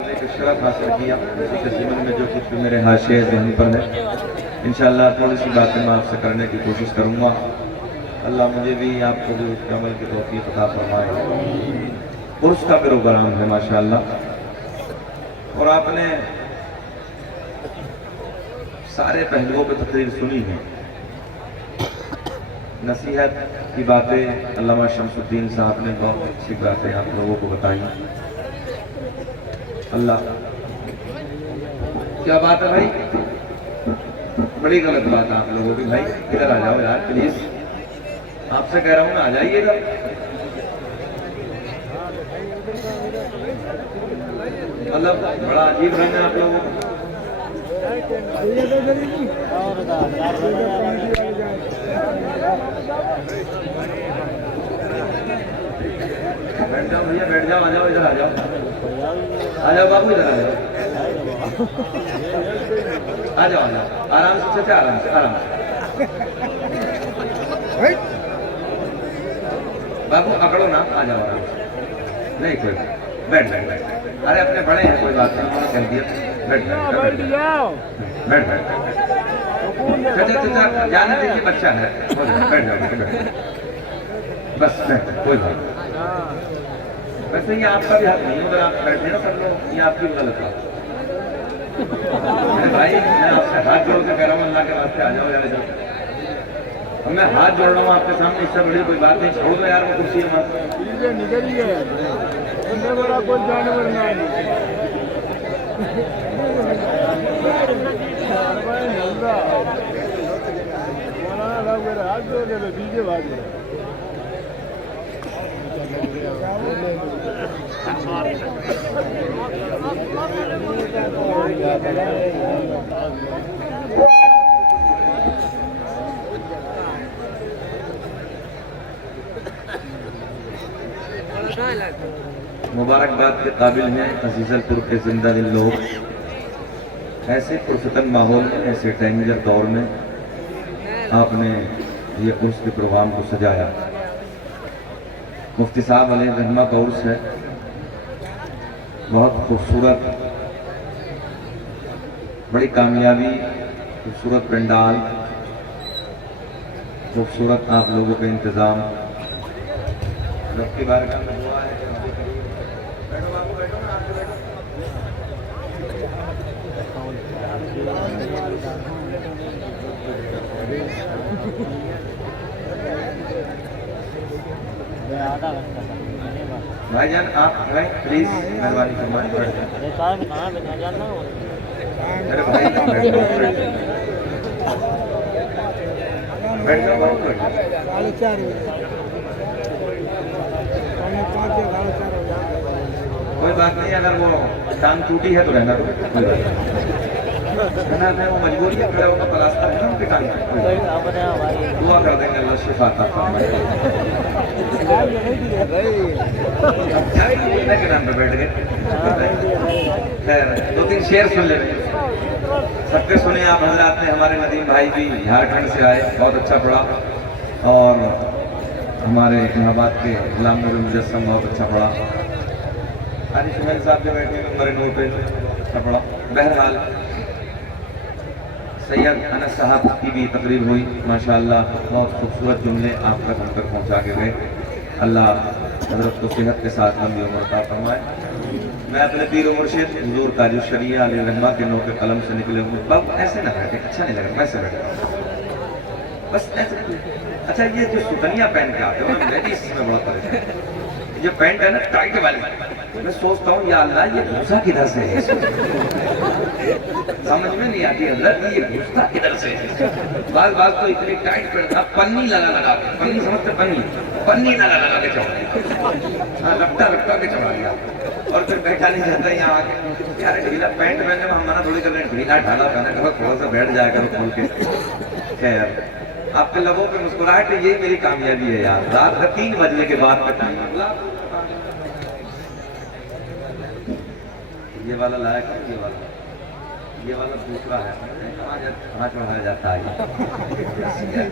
شرف حاصل کیا اسی کے ضمن میں جو کچھ میرے حاشیے ذہن پر ہے انشاءاللہ تھوڑی سی باتیں میں آپ سے کرنے کی کوشش کروں گا. اللہ مجھے بھی آپ کو بھی اس کے عمل کی توفیق عطا فرمائے. عرس کا پروگرام ہے ماشاءاللہ اور آپ نے سارے پہلوؤں پہ تقریر سنی ہے. نصیحت کی باتیں علامہ شمس الدین صاحب نے بہت اچھی باتیں آپ لوگوں کو بتائی. اللہ کیا بات ہے بھائی, بڑی غلط بات ہے آپ لوگوں کی. بھائی ادھر آ جاؤ یار پلیز, آپ سے کہہ رہا ہوں نا, آ جائیے ادھر. مطلب بڑا عجیب رنگ ہے آپ لوگوں کو. بیٹھ جاؤ بھیا, بیٹھ جاؤ, آ جاؤ ادھر, آ جاؤ, آ جاؤ بابو ادھر آ جاؤ, آ جاؤ, آ جاؤ, آرام سے, آرام سے, آرام سے. بابو پکڑو نا, آ جاؤ آرام سے. نہیں کوئی بیٹھ بیٹھ بیٹھ, ارے اپنے بڑے ہیں, کوئی بات نہیں, انہوں نے کہہ دیا. بیٹھ بیٹھ بیٹھ بیٹھ, جانے دیجیے, بچہ ہے. بیٹھ بیٹھ بیٹھ, بس بیٹھ, کوئی بات نہیں. ویسے یہ آپ کا بھی حق نہیں, اگر آپ بیٹھے نا سب لوگ, یہ آپ کی غلط بات. بھائی میں آپ سے ہاتھ جوڑ کے کہہ رہا ہوں, اللہ کے واسطے آ جاؤ یار ادھر. میں ہاتھ جوڑ رہا ہوں آپ کے سامنے, اس سے بڑی کوئی بات نہیں. چھوڑ دو یار وہ کرسی ہے, نکل ہی ہے, بڑا کوئی جانور نہیں. ہاتھ جوڑ دے دیجیے بات. مبارکباد کے قابل ہیں عزیزل پور کے زندہ دل لوگ. ایسے پرفتن ماحول میں, ایسے ڈینجر دور میں آپ نے یہ عرس کے پروگرام کو سجایا. مفتی صاحب علیہ رحمہ کا عرس ہے, بہت خوبصورت, بڑی کامیابی, خوبصورت پنڈال, خوبصورت آپ لوگوں کا انتظام. رب کی بارگاہ میں دعا ہے. بیٹھو بابو, بیٹھو نا, آپ بیٹھو. بھائی جان آپ بھائی پلیز مہربانی فرمائیں, بیٹھ جائیں. ارے بھائی بیٹھ جاؤ, بیٹھ جاؤ بابو, بیٹھ جاؤ. کوئی بات نہیں, اگر وہ ٹانگ ٹوٹی ہے تو رہنا دو, کوئی بات نہیں. وہ مجبوری ہے, کھڑے ہوگا پلاستر ہے نا ان کے ٹانگ. دعا کر دیں گے اللہ شفا عطا فرمائے. کے نام پہ بیٹھ گئے. خیر, دو تین شعر سن لیں, سب کے سنے آپ حضرات نے. ہمارے ندیم بھائی بھی جھارکھنڈ سے آئے, بہت اچھا پڑھا. اور ہمارے الہ آباد کے غلام نور مجسم بہت اچھا پڑھا. علی سہیل صاحب جو بیٹھے نمبر 9 پہ, اچھا پڑھا. بہرحال سید انس صاحب کی بھی تقریر ہوئی ماشاءاللہ, بہت خوبصورت جملے آپ تک ہم تک پہنچا کے گئے. اللہ حضرت کو صحت کے ساتھ لمبی عمر عطا فرمائے. میں اپنے پیر و مرشد حضور تاج الشریعہ علیہ رحمہ کے نو کے قلم سے نکلے ہوں. باب ایسے نہ بیٹھے, اچھا نہیں لگا, ویسے بیٹھے بس ایسے. اچھا یہ جو ستنیاں پہن کے آتے ہو, میں بھی اس میں بڑا پریشان. یہ پینٹ ہے نا ٹائٹ والی, میں سوچتا ہوں یا اللہ یہ گھسا کدھر سے ہے, سمجھ میں نہیں آتی حضرت یہ گھستا کدھر سے ہے. بعض تو اتنی ٹائٹ پہنتا, پنی لگا کے, پنی سمجھتے, پنی لگا کے چڑھا دیا, لپٹا کے چڑھا دیا. اور پھر بیٹھا نہیں جاتا یہاں آ کے. یار ڈھیلا پینٹ پہننے میں ہم منع تھوڑی کر رہے ہیں, ڈھیلا ڈھالا پہنے کرو, تھوڑا سا بیٹھ جایا کرو کھول کے. خیر, آپ کے لبوں پہ مسکراہٹ ہے, یہی میری کامیابی ہے یار. رات کا 3 بجنے کے بعد کا ٹائم. یہ والا لایا کر, یہ والا دوسرا ہے, کہاں چڑھایا جاتا ہے,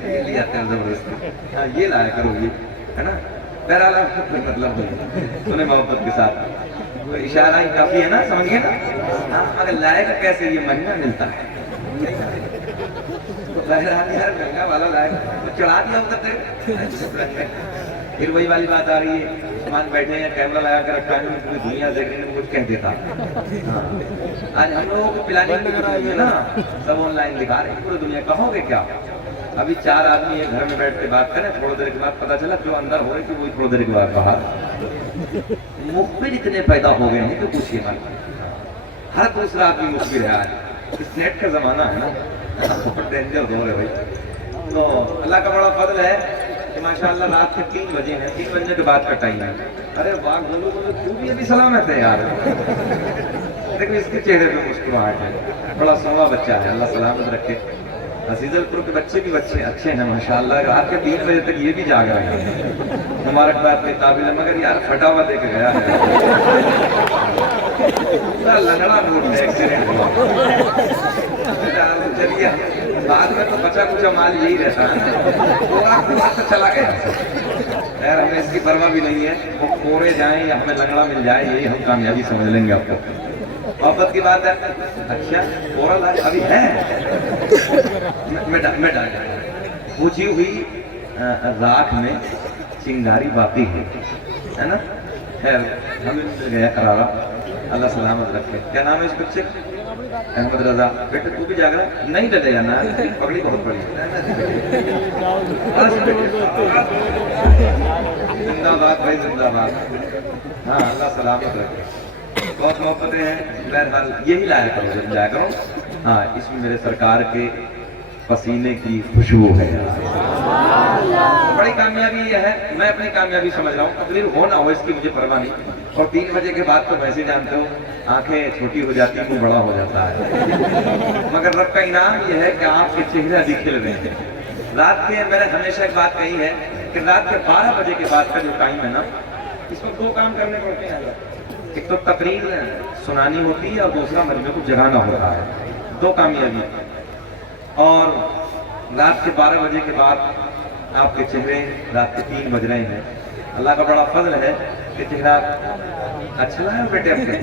یہ لے آتے ہیں زبردستی. یہ لایا کرو, یہ ہے نا. بہرحال مطلب سنیں محبت کے ساتھ، تو اشارہ ہی کافی ہے نا، سمجھ گئے نا؟ ہاں، مگر لائے گا کیسے، یہ مہینہ ملتا ہے بہرحال یار گنگا والا لائے تو چڑھا دیا ادھر تک. پھر وہی والی بات آ رہی ہے، سامان بیٹھے ہیں، کیمرہ لگا کر رکھا ہے، پوری دنیا دیکھ رہی ہے، کچھ کہہ دیتا. ہاں آج ہم لوگوں کو پلاننگ ہے نا، سب آن لائن دکھا رہے ہیں پوری دنیا. کہو گے کیا؟ ابھی 4 آدمی ایک گھر میں بیٹھ کے بات کریں، تھوڑی دیر کے بعد پتا چلا جو اندر ہو رہی تھی وہی تھوڑی دیر کے بعد باہر. مخبر اتنے پیدا ہو گئے ہیں کہ پوچھیے مت. ہر دوسرا آدمی مخبر ہے آج، اس نیٹ کا زمانہ ہے نا، ڈینجر دور ہے بھائی. تو اللہ کا بڑا فضل ہے کہ ماشاءاللہ رات کے 3 بجے ہیں، 3 بجنے کے بعد کا ٹائم ہے. ارے واہ بولو بولو تو بھی ابھی سلامت ہے یار. دیکھو اس کے چہرے پہ مسکراہٹ ہے، بڑا سونا بچہ ہے، اللہ سلامت رکھے. عزیز الپور کے بچے بھی اچھے ہیں ماشاءاللہ. رات کے 3 بجے تک یہ بھی جاگ رہے ہیں، مبارکباد کے قابل ہے. مگر یار پھٹا ہوا دے کے گیا ہے، پورا لنگڑا موڈ ہے، ایکسیڈنٹ ہوا. چلیے بعد میں تو بچا کچھ مال یہی رہتا ہے، پورا تو چلا گیا. خیر ہمیں اس کی پرواہ بھی نہیں ہے، وہ کورے جائیں یا ہمیں لنگڑا مل جائے، یہی ہم کامیابی سمجھ لیں گے. آپ کو محبت کی بات ہے. اچھا کورا لاج ابھی ہے، میں ڈال پوچھی ہوئی راکھ میں چنگاری باقی ہے نا. خیر ہمیں گیا قرارہ، اللہ سلامت رکھے. کیا نام ہے اس بچے کا؟ احمد رضا. بیٹے تو بھی جاگ رہا نہیں ڈلے جانا، پگڑی بہت بڑی. زندہ باد بھائی، زندہ باد. ہاں اللہ سلامت رکھے. بہت محبتیں ہیں. بہرحال یہی لایا کرو، جایا کرو. ہاں اس میں میرے سرکار کے پسینے کی خوشبو ہے. بڑی کامیابی یہ ہے، میں اپنی کامیابی سمجھ رہا ہوں. تقریر ہو نہ ہو اس کی مجھے پرواہ نہیں. اور 3 بجے کے بعد تو ویسے جانتے ہو آنکھیں چھوٹی ہو جاتی ہیں، منہ بڑا ہو جاتا ہے. مگر رب کا انعام یہ ہے کہ آپ کے چہرے ابھی کھل رہے ہیں. رات کے میں نے ہمیشہ ایک بات کہی ہے کہ رات کے 12 بجے کے بعد کا جو ٹائم ہے نا، اس میں 2 کام کرنے پڑتے ہیں. ایک تو تقریر سنانی ہوتی ہے اور دوسرا مجمع کو جگانا ہوتا ہے. 2 کامیابی. اور رات کے 12 بجے کے بعد آپ کے چہرے رات کے 3 بج رہے ہیں. اللہ کا بڑا فضل ہے کہ چہرہ اچھا لگا بیٹے اپنے.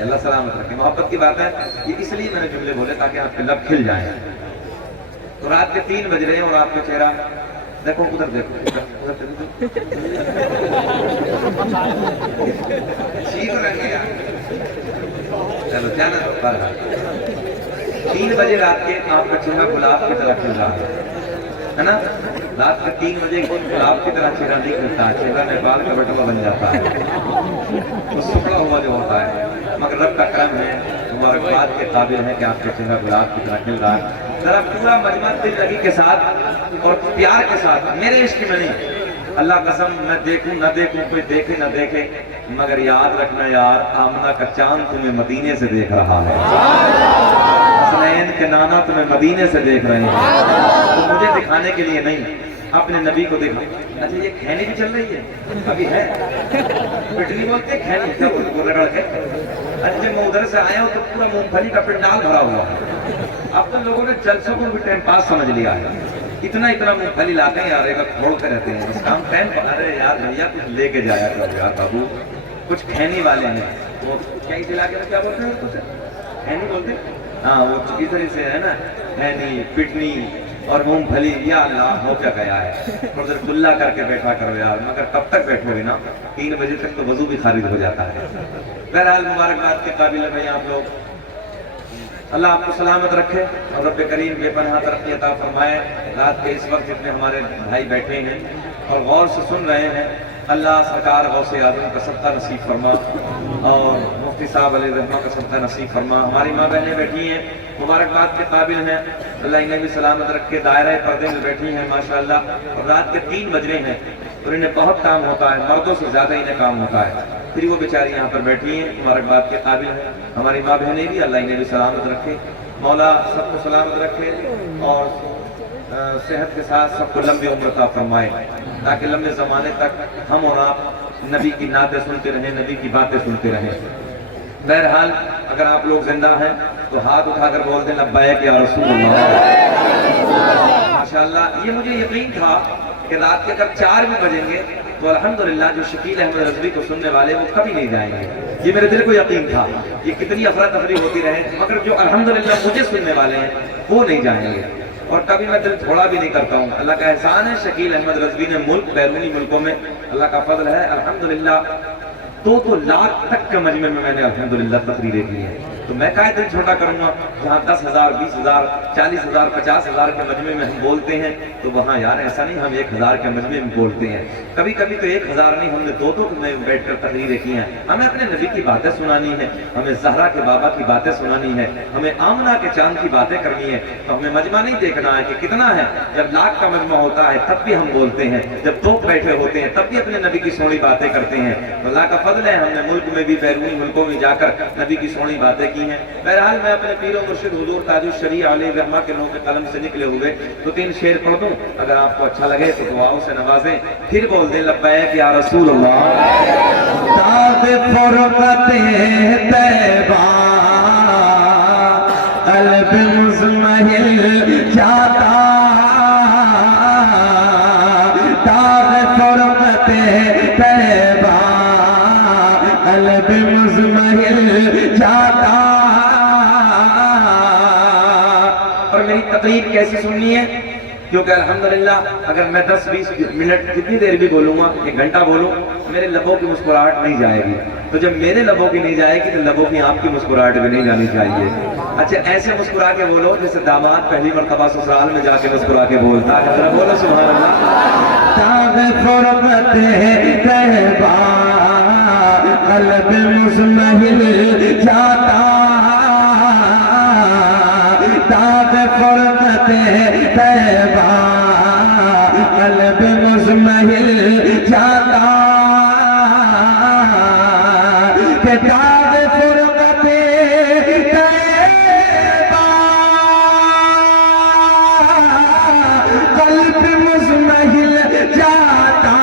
اللہ سلامت رکھے. محبت کی بات ہے، یہ اس لیے میں نے جملے بولے تاکہ آپ کے لب کھل جائیں. تو رات کے 3 بج رہے ہیں اور آپ کا چہرہ دیکھو، ادھر دیکھو، چلو کیا نا 3 بجے رات کے آپ کا چہرہ گلاب کی طرح کھل رہا ہے نا. رات کے 3 بجے گلاب کی طرح چہرہ نہیں کھلتا ہے، چہرہ نیپال کا بٹوا بن جاتا ہے، وہ سکڑا ہوا جو ہوتا ہے. مگر رب کا کرم ہے، مبارکباد کے قابل ہے کہ آپ کا چہرہ گلاب کی طرح کھل رہا ہے. ذرا پورا مجمع دل لگی کے ساتھ اور پیار کے ساتھ، میرے عشق میں نہیں. اللہ قسم میں دیکھوں نہ دیکھوں، کوئی دیکھے نہ دیکھے، مگر یاد رکھنا یار آمنہ کا چاند تمہیں مدینے سے دیکھ رہا ہے، حسنین کے نانا تمہیں مدینے سے دیکھ رہے ہیں. تو مجھے دکھانے کے لیے نہیں، اپنے نبی کو دیکھا. اچھا یہ کھینی بھی چل رہی ہے ابھی ہے، پٹنی بولتے ہیں کھینی، کیا بولتے رگڑ کے. اچھا جب میں ادھر سے آیا ہوں تو پورا مونگ پھلی کا پنڈال بھرا ہوا ہے. اب تو لوگوں نے جلسوں کو بھی ٹائم پاس سمجھ لیا ہے. اتنا مونگ پھلی لاتے ہیں یار، ایک کھوڑتے رہتے ہیں اس کام ٹائم. ارے یار بھیا کچھ لے کے جایا کرو یار بابو. کچھ کھینی والے ہیں، وہ کیا اس علاقے میں کیا بولتے ہیں کچھ کھینی بولتے ہیں. ہاں وہ ادھر سے ہے نا، کھینی پٹنی اور مونگ پھلی. یا اللہ ہو کیا گیا ہے. اور ادھر کلا کر کے بیٹھا کرو یار، مگر کب تک بیٹھو گے نا، 3 بجے تک تو وضو بھی خارج ہو جاتا ہے. بہرحال مبارکباد کے قابل ہے بھائی آپ لوگ. اللہ آپ کو سلامت رکھے اور رب کریم بے پناہ ترقی عطا فرمائے. رات کے اس وقت جتنے ہمارے بھائی بیٹھے ہیں اور غور سے سن رہے ہیں، اللہ سرکار غوث اعظم کا صدقہ نصیب فرما اور مفتی صاحب علیہ الرحمہ کا صدقہ نصیب فرما. ہماری ماں بہنیں بیٹھی ہیں، مبارکباد کے قابل ہیں، اللہ انہیں بھی سلامت رکھے. دائرہ پردے میں بیٹھی ہیں ماشاءاللہ، اور رات کے 3 بج رہے ہیں اور انہیں بہت کام ہوتا ہے، مردوں سے زیادہ انہیں کام ہوتا ہے. پھر وہ بیچاری یہاں پر بیٹھی ہیں، مبارکباد کے قابل ہیں. ہماری ماں بہنیں بھی، اللہ انہیں بھی سلامت رکھے. مولا سب کو سلامت رکھے اور صحت کے ساتھ سب کو لمبی عمر عطا فرمائے، تاکہ لمبے زمانے تک ہم اور آپ نبی کی نعتیں سنتے رہیں، نبی کی باتیں سنتے رہیں. بہرحال اگر آپ لوگ زندہ ہیں تو ہاتھ اٹھا کر بول دیں لبیک یا رسول اللہ. ماشاءاللہ یہ مجھے یقین تھا کہ رات کے اگر 4 بھی بجیں گے تو الحمدللہ جو شکیل احمد رضوی کو سننے والے وہ کبھی نہیں جائیں گے. یہ میرے دل کو یقین تھا. یہ کتنی افراتفری ہوتی رہے مگر جو الحمدللہ مجھے سننے والے ہیں وہ نہیں جائیں گے. اور کبھی میں دل تھوڑا بھی نہیں کرتا ہوں. اللہ کا احسان ہے شکیل احمد رضوی نے ملک بیرونی ملکوں میں اللہ کا فضل ہے الحمدللہ 2 لاکھ تک کے مجمع میں نے الحمدللہ تقریریں کی ہیں. تو میں کہا دل چھوٹا کروں گا جہاں 10,000 20,000 40,000 50,000 کے مجمع میں ہم بولتے ہیں تو وہاں یار ایسا نہیں ہم 1,000 کے مجمع میں بولتے ہیں. کبھی کبھی تو 1,000 نہیں ہم نے 2 میں بیٹھ کر تقریریں کی ہیں. ہمیں اپنے نبی کی باتیں سنانی ہے, ہمیں زہرا کے بابا کی باتیں سنانی ہے, ہمیں آمنہ کے چاند کی باتیں کرنی ہے. تو ہمیں مجمع نہیں دیکھنا ہے کہ کتنا ہے. جب لاکھ کا مجمع ہوتا ہے تب بھی ہم بولتے ہیں, جب 2 بیٹھے ہوتے ہیں تب بھی اپنے نبی کی سونی باتیں کرتے ہیں. اللہ کا فضل ہے ہم نے ملک میں بھی بیرونی ملکوں میں جا کر نبی کی سونی باتیں کی ہیں. بہرحال میں اپنے پیر و مرشد حضور تاج الشریعہ علیہ الرحمہ کے نام کے قلم سے نکلے ہوئے 2-3 شعر پڑھ دوں. اگر آپ کو اچھا لگے تو دعاؤں سے نوازیں, پھر بول دیں لبیک یا رسول اللہ. داغ فرقت طیبہ قلب مزمحل جاتا, داغ فرقت طیبہ قلب مزمحل جاتا. اور میری تقریر کیسی سننی ہے کیونکہ الحمدللہ اگر میں 10-20 منٹ کتنی دیر بھی بولوں گا 1 گھنٹہ بولوں میرے لبوں کی مسکراہٹ نہیں جائے گی. تو جب میرے لبوں کی نہیں جائے گی تو لبوں کی آپ کی مسکراہٹ بھی نہیں جانی چاہیے. اچھا ایسے مسکرا کے بولو جیسے داماد پہلی مرتبہ سسرال میں جا کے مسکرا کے بولتا ہے. ذرا بولو سبحان اللہ. داغ فرقت طیبہ قلب مزمحل جاتا, داغ فرقت طیبہ قلب مزمحل جاتا. کہ داغ فرقت طیبہ قلب مزمحل جاتا,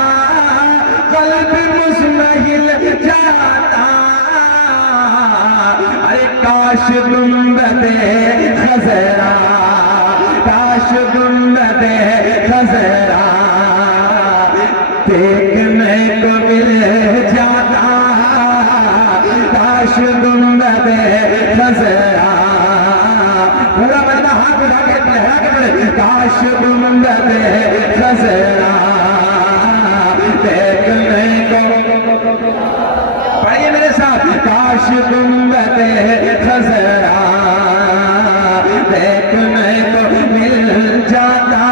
قلب مزمحل جاتا. ارے کاش گنبد خضرا, کاش گنبد خضرا دیکھنے کو مل جاتا, کاش گنبد خضرا. پورا بندہ ہاتھ اٹھا کے لہرا کے پڑھے, کاش گنبد خضرا دیکھنے کو. پڑھیے میرے ساتھ, کاش گنبد خضرا دیکھنے کو مل جاتا.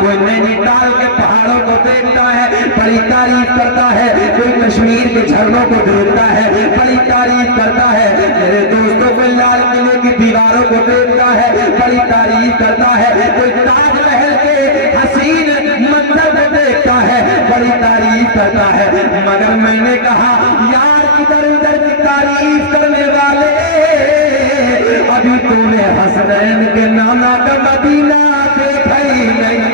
کوئی نینی تال کے پہاڑوں کو دیکھتا ہے بڑی تعریف کرتا ہے, کوئی کشمیر کے جھرنوں کو دیکھتا ہے بڑی تعریف کرتا ہے. میرے دوستوں کو لال قلعے کی دیواروں کو دیکھتا ہے بڑی تعریف کرتا ہے. کوئی تاج محل کے حسین منظر کو دیکھتا ہے بڑی تعریف کرتا ہے. مگر میں نے کہا یار ادھر ادھر کی تعریف کرنے والے ابھی تو نے حسنین کے نانا کا مدینہ دیکھا ہی نہیں.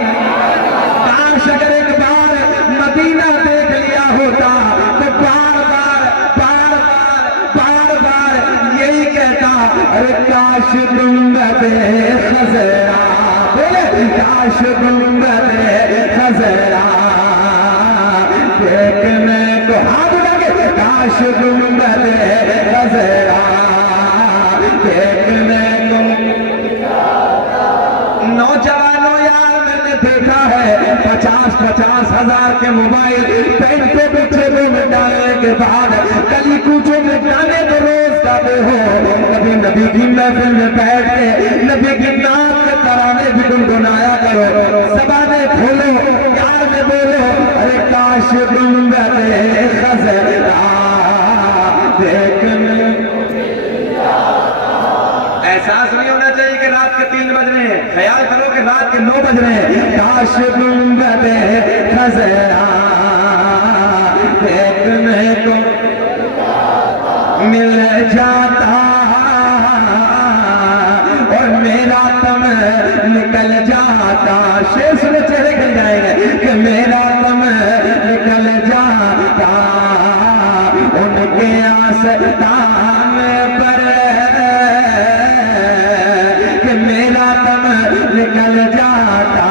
کاش اگر ایک بار مدینہ دیکھ لیا ہوتا تو بار بار بار بار بار بار یہی کہتا, ارے کاش گنبد خضرا, بولے کاش گنبد خضرا دیکھنے کو. ہاتھ اٹھا کے کاش گنبد خضرا دیکھنے کو. نوجوانوں یار میں نے دیکھا ہے 50-50 ہزار کے موبائل پین کے پیچھے میں ڈالنے کے بعد گلی کوچوں میں جانے تو روز جاتے ہو. کبھی نبی کی محفل میں بیٹھ کے نبی کی نعت کے ترانے بھی گنگنایا کرو, زبانیں کھولو پیار میں بولو, ارے کاش گنبد خضرا دیکھنے. احساس نہیں ہونا چاہیے کہ رات کے 3 بج رہے ہیں, خیال کرو کہ رات کے 9 بج رہے ہیں. کاش گنبد خضرا دیکھنے کو مل جاتا, اور میرا تم نکل جاتا. شیر سنے چہرے کھل جائیں گے کہ میرا تم نکل جاتا ان کے آستان پر, کہ میرا تم نکل جاتا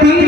3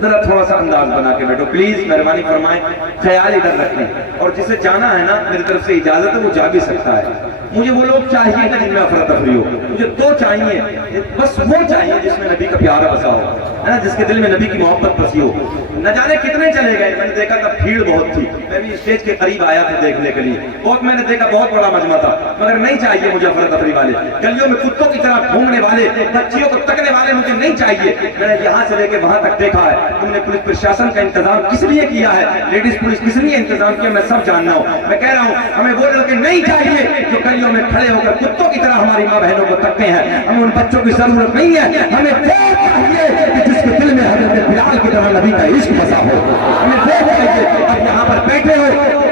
ذرا تھوڑا سا انداز بنا کے بیٹھو پلیز، مہربانی فرمائیں، خیال ادھر رکھیں، اور جسے جانا ہے نا میری طرف سے اجازت ہے وہ جا بھی سکتا ہے۔ مجھے وہ لوگ چاہیے نا جن میں افراتفری ہو، مجھے دو چاہیے، بس وہ چاہیے جس میں نبی کا پیارا بسا ہو، ہے نا، جس کے دل میں نبی کی محبت بسی ہو۔ نہ جانے کتنے چلے گئے، میں نے دیکھا تھا بھیڑ بہت تھی، میں بھی اسٹیج کے قریب آیا تھا دیکھنے کے لیے، بہت میں نے دیکھا بہت بڑا مجمع تھا، مگر نہیں چاہیے مجھے افراتفری والے، گلیوں میں کتوں کی طرح گھومنے والے، بچیوں کو تکنے والے مجھے نہیں چاہیے۔ میں نے یہاں سے لے کے وہاں تک دیکھا ہے، تم نے پولیس پرشاسن کا انتظام کس لیے کیا ہے، لیڈیز پولیس کس لیے انتظام کیا، میں سب جاننا ہوں۔ میں کہہ رہا ہوں ہمیں وہ لڑکے نہیں چاہیے جو گلیوں میں کھڑے ہو کر کتوں کی طرح ہماری ماں بہنوں کو تکتے ہیں، ہمیں ان بچوں کی ضرورت نہیں ہے، ہمیں وہ چاہیے کہ جس کے دل میں حضرت بلال کی طرح نبی کا عشق بسا ہو، ہمیں وہ چاہیے۔ اب یہاں پر بیٹھے ہو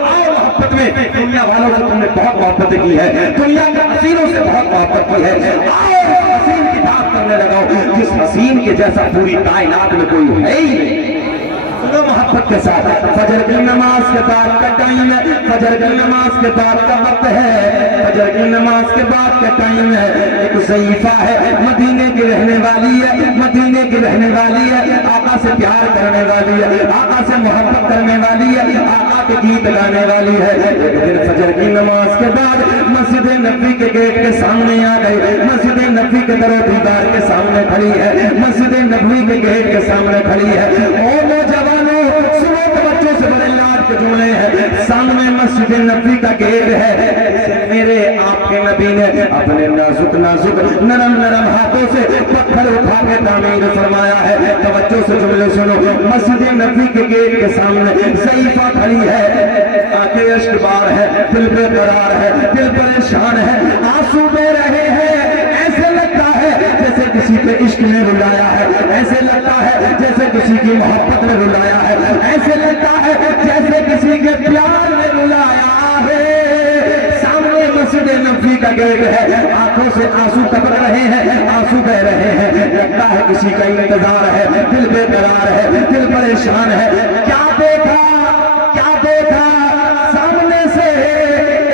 آؤ محبت میں، دنیا والوں سے تم نے بہت محبت کی ہے، دنیا کے حسینوں سے بہت محبت کی ہے، آؤ حسین کی بات کرنے لگاؤ جس حسین کے جیسا پوری کائنات میں کوئی ہے ہی نہیں۔ سنو محبت کے ساتھ، فجر کی نماز کے بعد کا ٹائم ہے، فجر کی نماز کے بعد کا وقت ہے، فجر کی نماز کے بعد کا ٹائم ہے۔ ایک صحیفہ ہے، مدینے کی رہنے والی ہے، مدینے کی رہنے والی ہے، آقا سے پیار کرنے والی ہے، آقا سے محبت کرنے والی ہے، آقا کے گیت گانے والی ہے۔ ایک دن فجر کی نماز کے بعد مسجد نبوی کے گیٹ کے سامنے آ گئی، مسجد نبوی کے در و دیوار کے سامنے کھڑی ہے، مسجد نبوی کے گیٹ کے سامنے کھڑی ہے۔ او نوجوانوں سنو، بچوں سے بڑے لاڈ کے جملے ہیں، سامنے مسجد نبوی کا گیٹ ہے، اسے میرے آپ کے نبی نے اپنے نازک نازک نرم نرم ہاتھوں سے پتھر اٹھا کے تعمیر فرمایا ہے۔ توجہ سے جملے سنو، مسجد نبوی کے گیٹ کے سامنے صحیفہ کھڑی ہے، آنکھیں اشک بار ہے، دل بے قرار ہے، دل پریشان ہے، آنسو بہ رہے ہیں، ایسے لگتا ہے جیسے کسی کے عشق نے رلایا ہے، ایسے لگتا ہے جیسے کسی کی محبت نے رلایا ہے، ایسے لگتا ہے جیسے کسی کے پیار نے رلایا ہے۔ سامنے مسجد نبوی کا گیٹ ہے، آنکھوں سے آنسو ٹپک رہے ہیں، آنسو بہ رہے ہیں، لگتا ہے کسی کا انتظار ہے، دل بے قرار ہے، دل پریشان ہے۔ کیا دیکھا، کیا دیکھا، سامنے سے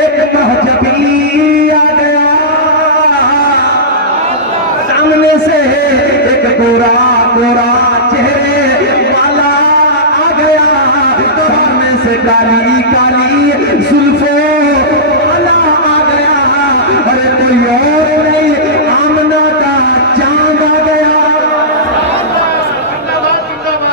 ایک مہجبی آ گیا، سامنے سے ایک گورا گورا چہرے والا آ گیا، سامنے سے کالی کالی زلفوں والا آ گیا، ارے کوئی اور نہیں آمنہ کا چاند آ گیا۔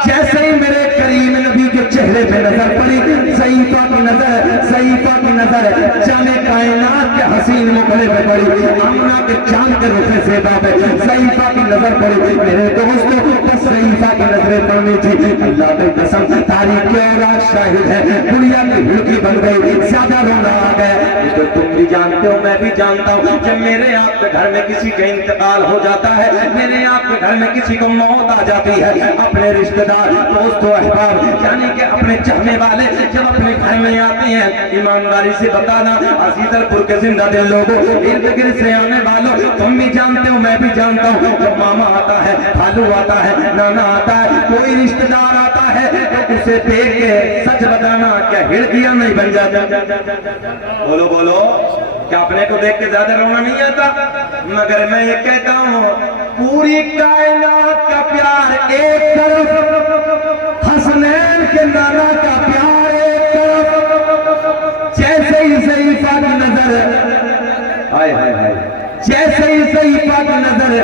جیسے ہی میرے کریم نبی کے چہرے پہ نظر پڑی، صحیفہ کی نظر جامع کائنات کے حسین مقبلے پہ پڑی، آمنہ کے چاند کے رخ زیبا پہ صحیفہ کی نظر پڑی۔ میرے دوستوں بس صحیفہ کی نظریں پڑنی تھی، اللہ کی قسم تاریخ کے اور شاہد ہے، دنیا کی ہلکی بن گئی، زیادہ رونا آ گیا۔ یہ تو تم بھی جانتے ہو، میں بھی جانتا ہوں، جب میرے آپ کے گھر میں کسی کا انتقال ہو جاتا ہے، میرے آپ کے گھر میں کسی کو موت آ جاتی ہے، اپنے رشتہ دار دوست و احباب یعنی کہ اپنے چاہنے والے جب اپنے گھر میں آتے ہیں، ایمانداری سے بتانا عزیزر پور کے زندہ دل لوگوں، ارد گرد سے آنے والوں، تم بھی جانتے ہو میں بھی جانتا ہوں، جب ماما آتا ہے، خالو آتا ہے، نانا آتا ہے، کوئی رشتہ دار آتا ہے تو اسے دیکھ کے سچ بتانا کیا ہڑکیاں نہیں بن جاتا؟ بولو بولو، کیا اپنے کو دیکھ کے زیادہ رونا نہیں آتا؟ مگر میں یہ کہتا ہوں پوری کائنات کا پیار ایک طرف، حسنین کے نانا کا پیار ایک طرف، جیسے ہی صحیفہ کی نظر ہائے ہائے ہائے، جیسے ہی صحیفہ کی نظر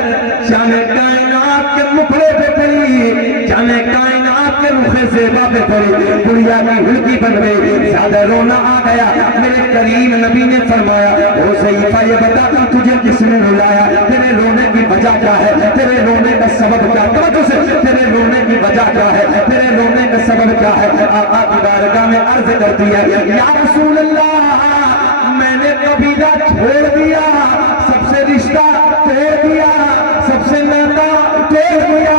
جامع کائنات کے مکھڑے پہ پڑی، جامع کائنات کے رخ زیبا پہ پڑی، گڑیا کی ہلکی بن گئی، زیادہ رونا آ گیا۔ میرے کریم نبی نے فرمایا، او صحیفہ یہ بتا تجھے کس نے رلایا، تیرے رونے کی وجہ کیا ہے، تیرے رونے کا سبب کیا ہے، توجہ سے، تیرے رونے کی وجہ کیا ہے، تیرے رونے کا سبب کیا ہے؟ آقا کی بارگاہ میں عرض کرتی ہے، یا رسول اللہ میں نے قبیلہ چھوڑ دیا، سب سے رشتہ توڑ دیا، سب سے ناتا توڑ دیا،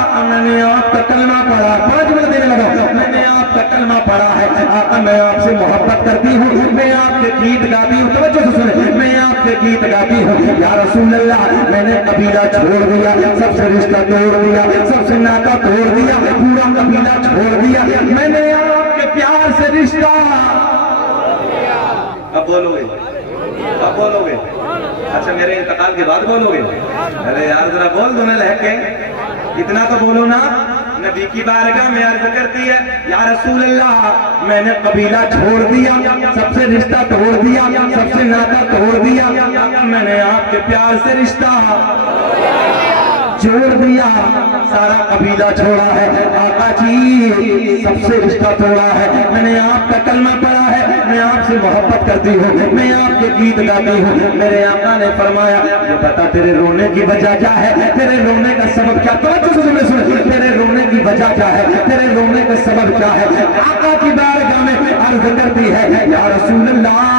آقا میں نے آپ کا کلمہ پڑھا، 5 منٹ دینے لگا، میں نے آپ کا کلمہ پڑھا ہے، آقا میں آپ سے محبت کرتی ہوں، میں آپ کے گیت گاتی ہوں، توجہ سے سنیں، میں آپ کے گیت گاتی ہوں، یا رسول اللہ میں نے قبیلہ چھوڑ دیا، سب سے رشتہ توڑ دیا، سب سے ناتا توڑ دیا، پورا قبیلہ چھوڑ دیا، میں نے آپ کے پیار سے رشتہ۔ اب بولو گے، اب بولو گے، اچھا میرے انتقال کے بعد بولو گے؟ ارے یار ذرا بول دو نا لہکے، اتنا تو بولو نا. نبی کی بارگاہ میں عرض کرتی ہے یا رسول اللہ میں نے قبیلہ چھوڑ دیا, سب سے رشتہ توڑ دیا, سب سے ناطہ توڑ دیا, میں نے آپ کے پیار سے رشتہ جوڑ دیا, سارا قبیلہ چھوڑا ہے. آقا جی سب سے رشتہ توڑا ہے, میں نے آپ کا کلمہ پڑھا ہے, میں آپ سے محبت کرتی ہوں, میں آپ کے گیت گاتی ہوں. میرے آقا نے فرمایا یہ بتا تیرے رونے کی وجہ کیا ہے, تیرے رونے کا سبب کیا, توجہ سے سنے, تیرے رونے کی وجہ کیا ہے, تیرے رونے کا سبب کیا ہے. آقا کی بارگاہ میں عرض کرتی ہے یا رسول اللہ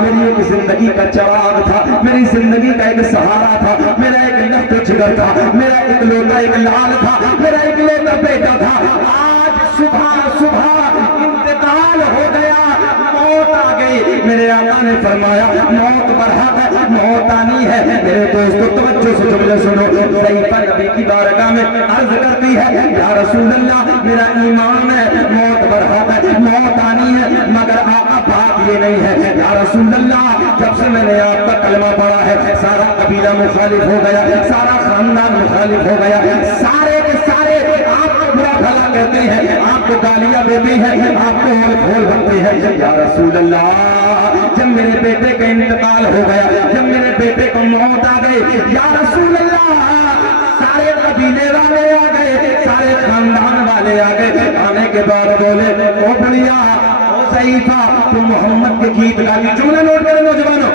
میری ایک زندگی کا چراغ تھا, میری زندگی کا ایک سہارا تھا, میرا ایک لخت جگر تھا, میرا ایک لوٹا ایک لال تھا, میرا ایک لوٹا بیٹا تھا. آج صبح صبح انتقال ہو گیا, موت آ گئی. میرے آقا نے فرمایا موت برحق ہے, موت آنی ہے. میرے دوستو توجہ سے جملے سنو. ضعیفہ نبی کی بارگاہ میں عرض کرتی ہے یا رسول اللہ میرا ایمان ہے موت برحق ہے, موت آنی ہے, مگر آقا بات یہ نہیں ہے یا رسول اللہ جب سے میں نے آپ کا کلمہ پڑھا ہے سارا قبیلہ مخالف ہو گیا, سارا خاندان مخالف ہو گیا, سارے کے سارے آپ کو برا بھلا کہتے ہیں, آپ کو گالیاں دیتے ہیں, آپ کو اور کھول بھرتے ہیں. یا رسول اللہ جب میرے بیٹے کا انتقال ہو گیا, جب میرے بیٹے کو موت آ گئی, یا رسول اللہ سارے قبیلے والے آ گئے, سارے خاندان والے آ گئے. آنے کے بعد بولے او بڑھیا او ضعیفہ تو محمد کے گیت گاتی. جملہ نوٹ کریں نوجوانوں,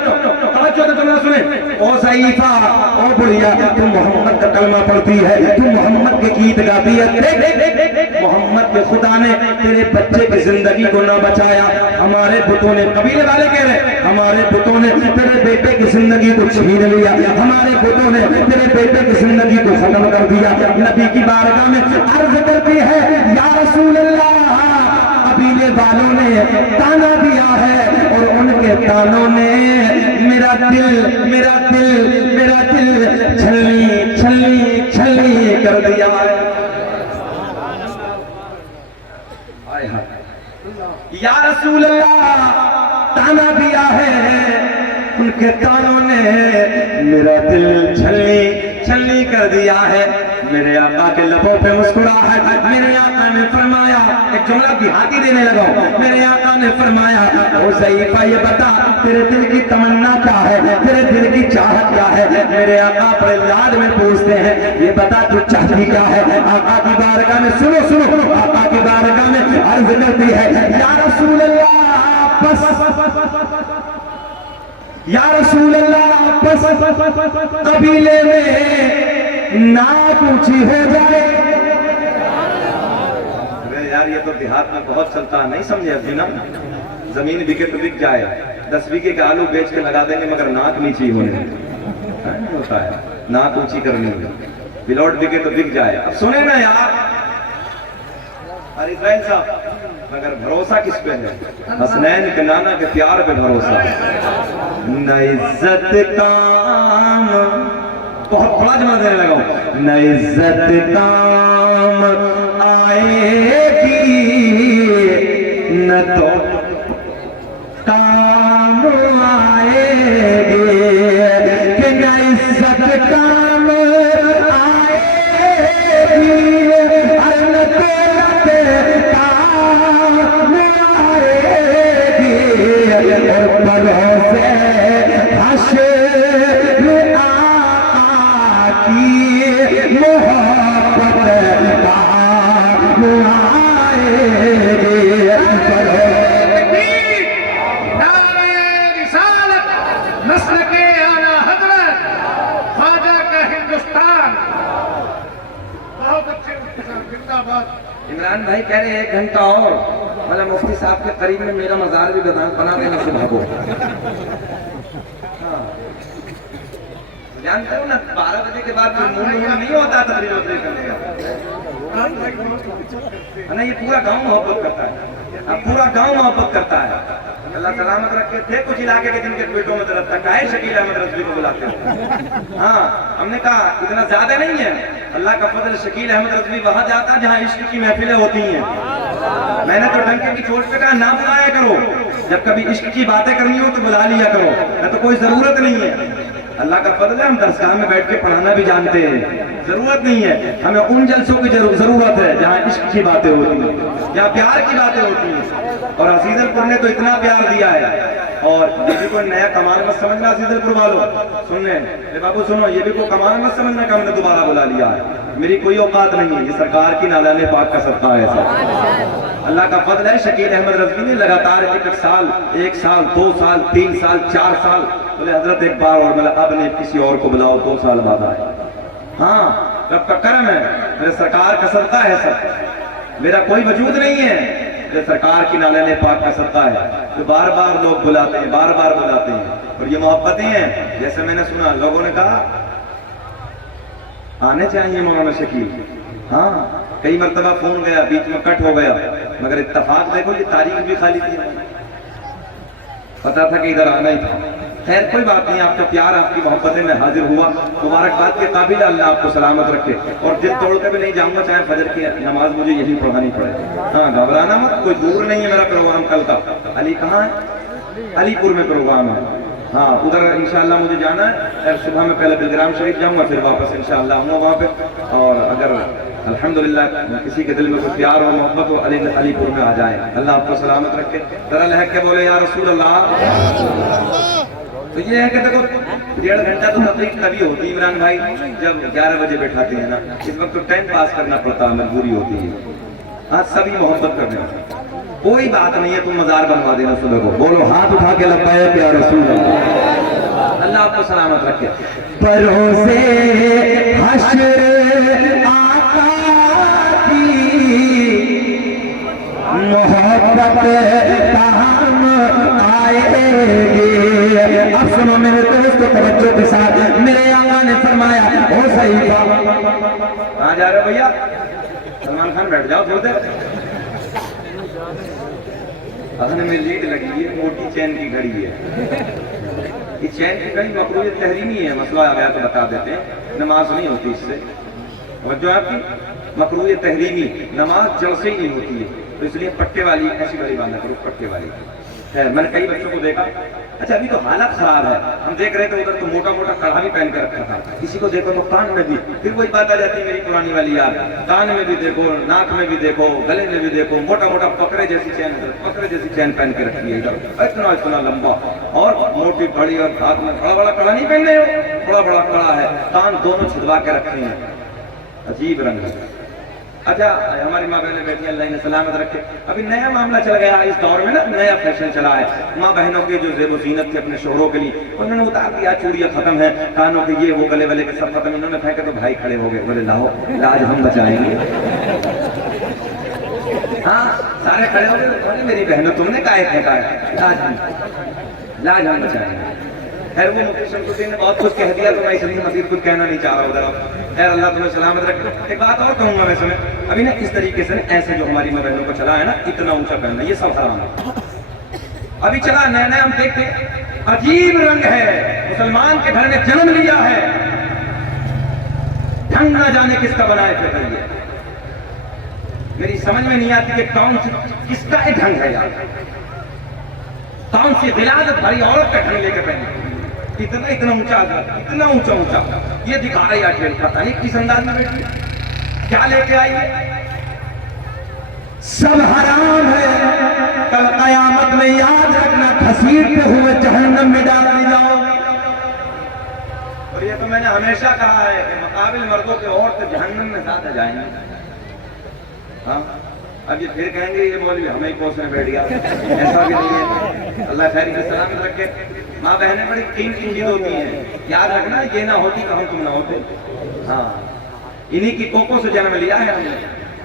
توجہ سے جملہ سنیں. او ضعیفہ او بڑھیا تو محمد کا کلمہ پڑھتی ہے, تو محمد کے گیت گاتی ہے. دیکھ محمد کے خدا نے تیرے بچے کی زندگی کو نہ بچایا, ہمارے بتوں نے, قبیلے والے کہہ رہے ہمارے بتوں نے تیرے بیٹے کی زندگی کو چھین لیا, ہمارے بتوں نے تیرے بیٹے کی زندگی کو ختم کر دیا. نبی کی بارگاہ میں عرض کرتی ہے یا رسول اللہ قبیلے والوں نے تانا دیا ہے, اور ان کے تانوں نے میرا دل چھلنی چھلنی چھلنی کر دیا ہے. یا رسول اللہ تانا دیا ہے, ان کے تانوں نے میرا دل چھلنی چھلنی کر دیا ہے. میرے آقا کے لبوں پہ مسکراہٹ, میرے آقا نے فرمایا, ایک جملہ دیہاتی دینے لگا, میرے آقا نے فرمایا او ضعیفہ یہ بتا تیرے دل کی تمنا کیا ہے, تیرے دل کی چاہت کیا ہے. میرے آقا بڑے لاڈ میں پوچھتے ہیں یہ بتا تو چاہتی کیا ہے. آقا کی بارگاہ میں سنو, آقا کی بارگاہ میں عرض کرتی ہے یا رسول اللہ بس, یا رسول اللہ بس قبیلے میں ناک اونچی ہو جائے. یار یہ تو دیہات میں بہت چلتا ہے, نہیں سمجھے ابھی نا, زمین بکے تو بک جائے, 10 بیگھے کے آلو بیچ کے لگا دیں گے مگر ناک نیچی ہونے ہوتا ہے, ناک اونچی کرنی ہے, بلوٹ بکے تو بک جائے. اب سنیں نا یار عارفین صاحب, مگر بھروسہ کس پہ ہے؟ حسنین کے نانا کے پیار پہ بھروسہ ہے. نہ عزت کام, بہت بڑا جملہ دینے لگا ہوں, نہ عزت کام آئے گی نہ تو کام آئے گی, کہ نہ عزت کام آئے گی اور نہ دولت کام آئے گی, اور بھروسے حشر آقا کی محبت کام آئے گی. عمران بھائی کہہ رہے ہیں 1 گھنٹہ اور, مطلب مفتی صاحب کے قریب میں میرا مزار بھی بنا دینا صبح کو. جانتے ہو نا 12 بجے کے بعد نہیں ہوتا تقریر وقریر کرنے کا, نہیں, یہ پورا گاؤں محبت کرتا ہے, اب پورا گاؤں محبت کرتا ہے. اللہ سلامت رکھے. تھے کچھ علاقے کے جن کے پیٹوں میں درد تھا, کہے شکیل احمد رضوی کو بلاتے ہیں. ہاں ہم نے کہا اتنا زیادہ نہیں ہے, اللہ کا فضل, شکیل احمد رضوی وہاں جاتا جہاں عشق کی محفلیں ہوتی ہیں. میں نے تو ڈنکے کی چوٹ پہ کہا نہ بلایا کرو, جب کبھی عشق کی باتیں کرنی ہو تو بلا لیا کرو, نہ تو کوئی ضرورت نہیں ہے. اللہ کا فضل ہے ہم درسگاہ میں بیٹھ کے پڑھانا بھی جانتے ہیں. ضرورت نہیں ہے ہمیں ان جلسوں کی ضرورت ہے جہاں عشق کی باتیں ہوتی ہیں, جہاں پیار کی باتیں ہوتی ہیں. اور عزیز پور نے تو اتنا پیار دیا ہے. اور یہ بھی کوئی نیا کمال مت سمجھنا عزیز پور والوں, سننے اے بابو سنو, یہ بھی کوئی کمال مت سمجھنا کہ ہم نے دوبارہ بلا لیا ہے. میری کوئی اوقات نہیں ہے, یہ سرکار کی نالان پاک کا صدقہ ہے. سب اللہ کا فضل ہے. شکیل احمد رضوی نے لگاتار ایک سال 2 سال 3 سال 4 سال بولے حضرت ایک بار اور مطلب اب نے کسی اور کو بلاؤ 2 سال بعد آئے. ہاں رب کا کرم ہے, میرے سرکار کا صدقہ ہے. سب میرا کوئی وجود نہیں ہے, میرے سرکار کی نالان پاک کا صدقہ ہے جو بار بار لوگ بلاتے ہیں, بار بار بلاتے ہیں. اور یہ محبتیں ہیں جیسے میں نے سنا لوگوں نے کہا آنے چاہیے مولانا شکیل. ہاں کئی مرتبہ فون گیا, بیچ میں کٹ ہو گیا, مگر اتفاق دیکھو یہ تاریخ بھی خالی تھی, پتا تھا کہ ادھر آنا ہی تھا. خیر کوئی بات نہیں, آپ کا پیار آپ کی محبتیں میں حاضر ہوا. مبارکباد کے قابل اللہ آپ کو سلامت رکھے. اور دل توڑ کے بھی نہیں جاؤں گا چاہے فجر کی نماز مجھے یہی پڑھانی پڑے. ہاں گھبرانا مت, کوئی دور نہیں ہے میرا پروگرام کل کا. علی کہاں ہے؟ علی پور میں پروگرام ہے. ہاں ادھر انشاءاللہ مجھے جانا ہے. صبح میں پہلے بلگرام شریف جاؤں گا, پھر واپس انشاءاللہ آؤں گا وہاں پہ. اور اگر الحمدللہ کسی کے دل میں کوئی پیار اور محبت ہو علی پور میں آ جائیں. اللہ آپ کو سلامت رکھے. ذرا لہک کے بولے یا رسول اللہ. تو یہ ہے کہ دیکھو 1.5 گھنٹہ تو تقریب تبھی ہوتی ہے عمران بھائی جب 11 بجے بیٹھاتے ہیں نا. اس وقت تو ٹائم پاس کرنا پڑتا ہے, مجبوری ہوتی ہے. ہاں سبھی محبت کرنے ہوتے, کوئی بات نہیں ہے. تم مزار بنوا دینا صبح کو, بولو ہاتھ اٹھا کے لبیک یا رسول اللہ. اللہ آپ کو سلامت رکھے. بروسے حشر آقا کی محبت تاہم آئے گی. اب سنو میرے دوست توجہ کے ساتھ, میرے آقا نے فرمایا او صحیفہ. کہاں جا رہے ہو بھیا؟ سلمان خان بیٹھ جاؤ تھوڑے دیر. اصل میں لیڈ لگی ہے, موٹی چین کی گھڑی ہے. یہ چین کی گھڑی مقروض تحریمی ہے, مسئلہ آ گیا تو بتا دیتے ہیں. نماز نہیں ہوتی اس سے, توجہ آپ کی. مقروض تحریمی, نماز جل سے ہی نہیں ہوتی ہے. تو اس لیے پٹے والی ایسی گھڑی باندھا کرو, پٹے والی. خیر میں نے کئی بچوں کو دیکھا. اچھا ابھی تو حالت خراب ہے, ہم دیکھ رہے تھے ادھر تو موٹا موٹا کڑھا بھی پہن کے رکھا تھا. کسی کو دیکھو تو کان میں بھی, پھر وہی بات آ جاتی ہے میری پرانی والی یار, کان میں بھی دیکھو, ناک میں بھی دیکھو, گلے میں بھی دیکھو, موٹا موٹا پکڑے جیسی چین پہن کے رکھی ہے ادھر, اتنا لمبا. اور موٹی گھڑی اور ہاتھ میں بڑا بڑا کڑا نہیں پہن رہے ہو, بڑا بڑا کڑا ہے, کان دونوں چھدوا کے رکھے ہیں. عجیب رنگ ہے. اچھا ہماری ماں بہنیں بیٹھی, اللہ انہیں سلامت رکھے. ابھی نیا معاملہ چل گیا اس دور میں نا, نیا فیشن چلا ہے. ماں بہنوں کے جو زیب و زینت تھے اپنے شوہروں کے لیے, انہوں نے اتار دیا, چوڑیاں ختم ہیں, کانوں کے یہ وہ گلے والے کے سب ختم. انہوں نے پھینکا تو بھائی کھڑے ہو گئے, بولے لاؤ لاج ہم بچائیں گے. ہاں سارے کھڑے ہو گئے, میری بہنوں تم نے کہا پھینکا ہے, لاج ہم بچائیں گے. خیر وہ مفتی شمس الدین نے بہت کچھ کہہ دیا تو میں اس لیے مزید کچھ کہنا نہیں چاہ رہا ادھر. خیر اللہ تمہیں سلامت رکھے. ایک بات اور کہوں گا ویسے میں, ابھی نا اس طریقے سے ایسے جو ہماری ماں بہنوں کو چلا ہے نا, اتنا اونچا پہننا, یہ سب حرام ہے. ابھی چلا نیا نیا, ہم دیکھتے عجیب رنگ ہے, مسلمان کے گھر میں جنم لیا ہے, ڈھنگ نہ جانے کس کا بنائے پھر ہے. میری سمجھ میں نہیں آتی کہ کون کس کا یہ ڈھنگ ہے یار, کون سی غلاظت بھری عورت کا ڈھنگ لے کے پہنے, اتنا اونچا, یہ دکھا رہی ہے. پتہ نہیں کس انداز میں بیٹھی, کیا لے کے آئی ہے. سب حرام ہے, کل قیامت میں یاد رکھنا گھسیٹتے ہوئے جہنم میں ڈال جاؤ. اور یہ تو میں نے ہمیشہ کہا ہے کہ مقابل مردوں کے عورت جہنم میں زیادہ جائیں گے. ہاں اب یہ پھر کہیں گے یہ مولوی ہمیں کوسنے بیٹھ گیا, ایسا بھی نہیں ہے. اللہ خیر کی سلامت رکھے. ماں بہنیں بڑی قیمتی چیز ہوتی ہیں, یاد رکھنا یہ نہ ہوتی کہ ہم تم نہ ہوتے. ہاں انہی کی کوکوں سے جنم لیا ہے ہم نے,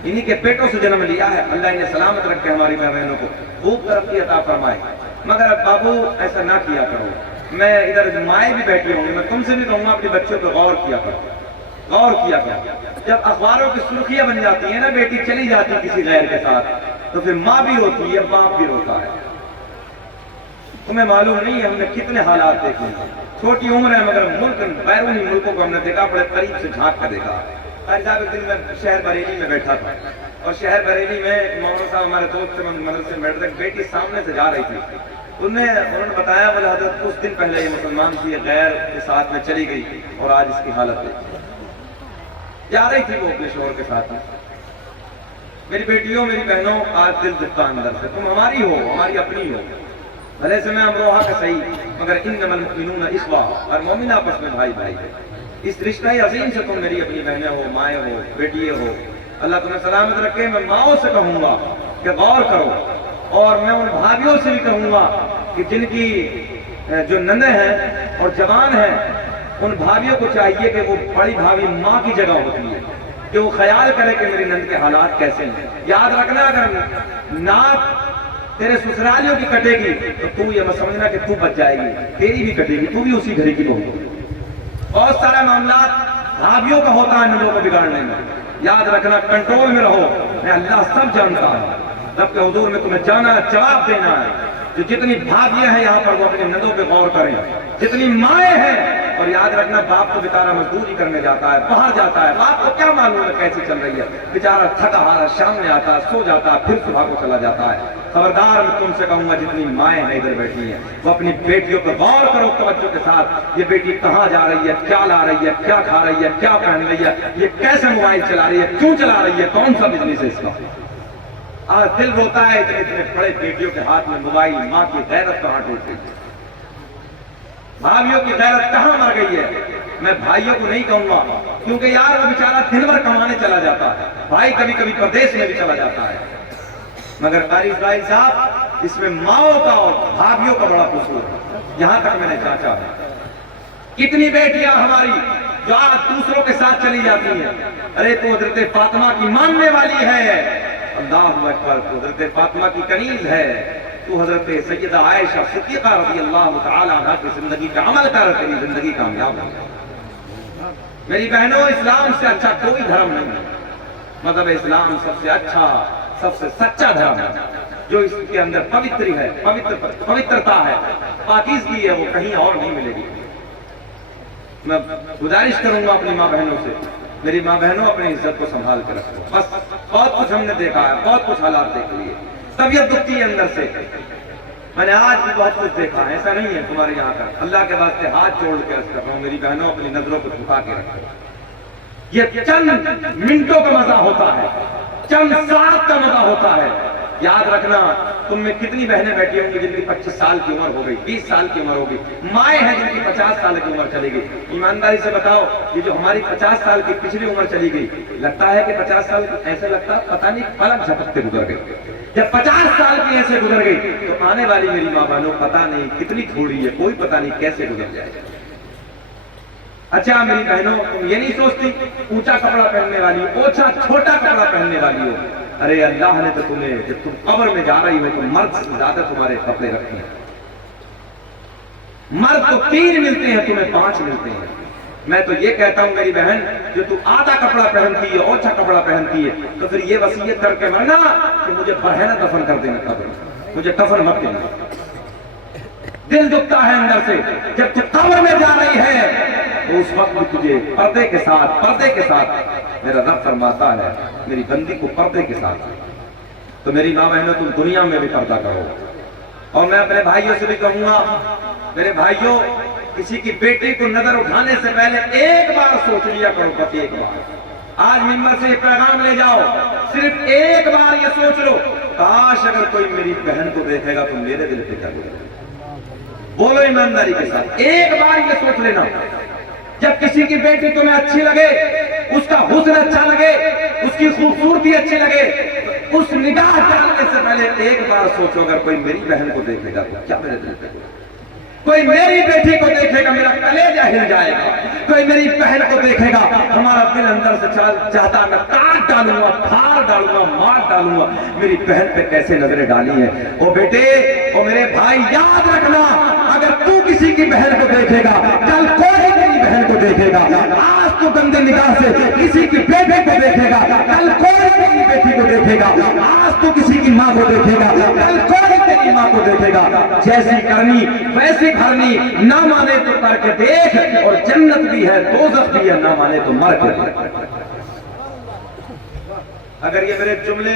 انہی کے پیٹوں سے جنم لیا ہے. اللہ انہیں سلامت رکھے, ہماری ماں بہنوں کو خوب ترقی عطا فرمائے. مگر بابو ایسا نہ کیا کرو. میں ادھر مائیں بھی بیٹھی ہوں گی, میں تم سے بھی کہوں گا اپنے بچوں پہ غور کیا کرو, غور کیا کرو. جب اخباروں کی سرخیاں بن جاتی ہیں نا, بیٹی چلی جاتی ہے کسی غیر کے ساتھ, تو پھر ماں بھی روتی ہے, باپ بھی روتا ہے. تمہیں معلوم نہیں ہے ہم نے کتنے حالات دیکھے ہیں. چھوٹی عمر ہے مگر ملک بیرونی ملکوں کو ہم نے دیکھا, بڑے قریب سے جھانک کر دیکھا. ایک دن میں شہر بریلی میں بیٹھا تھا, اور شہر بریلی میں مولانا صاحب ہمارے دوست سے مدرسے میں بیٹھے تھے, بیٹی سامنے سے جا رہی تھی, انہوں نے بتایا بولے حضرت کچھ دن پہلے یہ مسلمان تھی، غیر کے ساتھ میں چلی گئی اور آج اس کی حالت ہے، جا رہی تھی وہ اپنے شوہر کے ساتھ میں. میری بیٹیوں میری بہنوں آج دل دکھتا اندر سے، تم ہماری ہو، ہماری اپنی ہو، بھلے سے میں امروہا کا صحیح، مگر انما المؤمنون اخوہ، اور مومن آپس میں بھائی بھائی ہے. اس رشتہ عظیم سے تم میری اپنی بہنیں ہو، مائیں ہو، بیٹیے ہو. اللہ تمہیں سلامت رکھے. میں ماؤں سے کہوں گا کہ غور کرو، اور میں ان بھابیوں سے بھی کہوں گا کہ جن کی جو نندیں ہیں اور جوان ہیں، ان بھابیوں کو چاہیے کہ وہ بڑی بھابی ماں کی جگہ ہوتی ہے، کہ وہ خیال کرے کہ میری نند کے حالات کیسے ہیں. یاد رکھنا اگر ناک تیرے سسرالیوں کی کٹے گی تو تو یہ مت سمجھنا کہ تو بچ جائے گی، تیری بھی کٹے گی، تو بھی اسی گھر کی بہو ہوگی. بہت سارا معاملات بھابیوں کا ہوتا ہے نندوں کو بگاڑنے میں. یاد رکھنا کنٹرول میں رہو. میں اللہ سب جانتا ہوں. رب کے حضور میں تمہیں جانا جواب دینا ہے. جو جتنی بھابیاں ہیں یہاں پر وہ اپنی نندوں پہ غور کریں، جتنی مائیں ہیں. اور یاد رکھنا باپ کو بیچارہ مزدوری کرنے جاتا ہے، باہر جاتا ہے، باپ کو کیا معلوم ہے کیسی چل رہی ہے، بیچارہ تھکا ہارا شام میں آتا ہے، سو جاتا ہے، پھر صبح کو چلا جاتا ہے. خبردار میں تم سے کہوں گا جتنی مائیں ہیں ادھر بیٹھی ہیں وہ اپنی بیٹیوں پر غور کرو توجہ کے ساتھ. یہ بیٹی کہاں جا رہی ہے، کیا لا رہی ہے، کیا کھا رہی ہے، کیا پہن رہی ہے، یہ کیسے موبائل چلا رہی ہے، کیوں چلا رہی ہے، کون سا بزنس ہے اس کا. آج دل روتا ہے اتنے اتنے بڑے بیٹیوں کے ہاتھ میں موبائل. ماں کی غیرت کہاں ٹوٹ گئی ہے، بھائیوں کی غیرت کہاں مر گئی ہے. میں بھائیوں کو نہیں کہوں گا کیونکہ یار وہ بیچارہ دن بھر کمانے چلا جاتا ہے، بھائی کبھی کبھی پردیش میں بھی چلا جاتا ہے. مگر قاری اسماعیل صاحب اس میں ماؤں کا اور بھابیوں کا بڑا قصور ہے. یہاں تک میں نے چاچا ہے. کتنی بیٹیاں ہماری جو آج دوسروں کے ساتھ چلی جاتی ہیں. ارے تو حضرت فاطمہ کی ماننے والی ہے، اللہ اکبر، تو حضرت فاطمہ کی کنیز ہے، تو حضرت سیدہ عائشہ صدیقہ رضی اللہ تعالی عنہ کی زندگی کا عمل کر تیری زندگی کامیاب ہو. میری بہنوں اس سے اچھا کوئی دھرم نہیں ہے. مذہب اسلام سب سے اچھا، سب سے سچا دھرم ہے. جو اس کے اندر پوتری ہے، پوترتا ہے، پاکیزگی ہے، وہ کہیں اور نہیں ملے گی. میں گزارش کروں گا اپنی ماں بہنوں سے، میری ماں بہنوں اپنی عزت کو سنبھال کے رکھو. بس بہت کچھ ہم نے دیکھا ہے، بہت کچھ حالات دیکھ لیے، طبیعت دکھتی ہے اندر سے. میں نے آج بھی بہت کچھ دیکھا ہے، ایسا نہیں ہے تمہارے یہاں کا. اللہ کے واسطے ہاتھ جوڑ کے عرض کر رہا ہوں میری بہنوں اپنی نظروں کو جھکا کے رکھو. یہ چند منٹوں کا مزہ ہوتا ہے، چند ساعت کا مزہ ہوتا ہے. یاد رکھنا تم میں کتنی بہنیں بیٹھی ہوں گی جن کی 25 سال کی عمر ہو گئی، 20 سال کی عمر ہو گئی، مائیں ہیں جن کی 50 سال کی عمر چلی گئی. ایمانداری سے بتاؤ یہ جو ہماری 50 سال کی پچھلی عمر چلی گئی، لگتا ہے کہ 50 سال ایسے لگتا پتہ نہیں پلک جھپکتے گزر گئی. جب 50 سال کی ایسے گزر گئی تو آنے والی میری ماں بہنوں پتہ نہیں کتنی تھوڑی ہے، کوئی پتہ نہیں کیسے گزر جائے. اچھا میری بہنوں تم یہ نہیں سوچتی اونچا کپڑا پہننے والی ہو، اوچھا چھوٹا کپڑا پہننے والی ہو. ارے اللہ نے تو تمہیں جب تم قبر میں جا رہی ہو تو مرد سے زیادہ تمہارے کپڑے رکھے ہیں. مرد تو 3 ملتے ہیں، تمہیں 5 ملتے ہیں. میں تو یہ کہتا ہوں میری بہن جو تو آدھا کپڑا پہنتی ہے، اوچھا کپڑا پہنتی ہے، تو پھر یہ وصیت کر کے مرنا کہ مجھے برہنہ دفن کر دینا قبر میں، مجھے کفن مت دینا. دل دکھتا ہے اندر سے جب تو قبر میں جا رہی ہے تو اس وقت بھی تجھے پردے کے ساتھ میرا رب فرماتا ہے میری بندی کو پردے کے ساتھ. تو میری ماں بہنوں تم دنیا میں بھی پردہ کرو. اور میں اپنے بھائیوں سے بھی کہوں گا میرے بھائیوں کسی کی بیٹی کو نظر اٹھانے سے پہلے ایک بار سوچ لیا کرو، بس ایک بار. آج ممبر سے یہ پیغام لے جاؤ، صرف ایک بار یہ سوچ لو کاش اگر کوئی میری بہن کو دیکھے گا تو میرے دل پہ کیا گزرے. بولو ایمانداری کے ساتھ، ایک بار یہ سوچ لینا. جب کسی کی بیٹی تمہیں اچھی لگے، اس کا حسن اچھا لگے، اس کی خوبصورتی اچھی لگے، تو اس نگاہ ڈالنے سے پہلے ایک بار سوچو اگر کوئی میری بہن کو دیکھے گا تو کیا میرے دل پہ گزرے. کوئی میری بیٹی کو دیکھے گا میرا کلیجہ ہل جائے گا. کوئی میری بہن کو دیکھے گا ہمارا دل اندر سے چاہتا میں کاٹ ڈالوں گا، پھاڑ ڈالوں گا، مار ڈالوں گا. میری بہن پہ کیسے نظریں ڈالی ہیں. او بیٹے، او میرے بھائی، یاد رکھنا اگر تو کسی کی بہن کو دیکھے گا کل کوئی تیری بہن کو دیکھے گا. آج تو گندے نگاہ سے کسی کی بیٹی کو دیکھے گا کل کوئی تیری بیٹی کو دیکھے گا. آج تو کسی کی ماں کو دیکھے گا کل کوئی تیری ماں کو دیکھے گا. جیسی کرنی ویسی بھرنی، نہ مانے تو کر کے دیکھ، اور جنت بھی ہے دوزخ بھی ہے، نہ مانے تو مر کے دیکھ. اگر یہ میرے جملے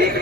1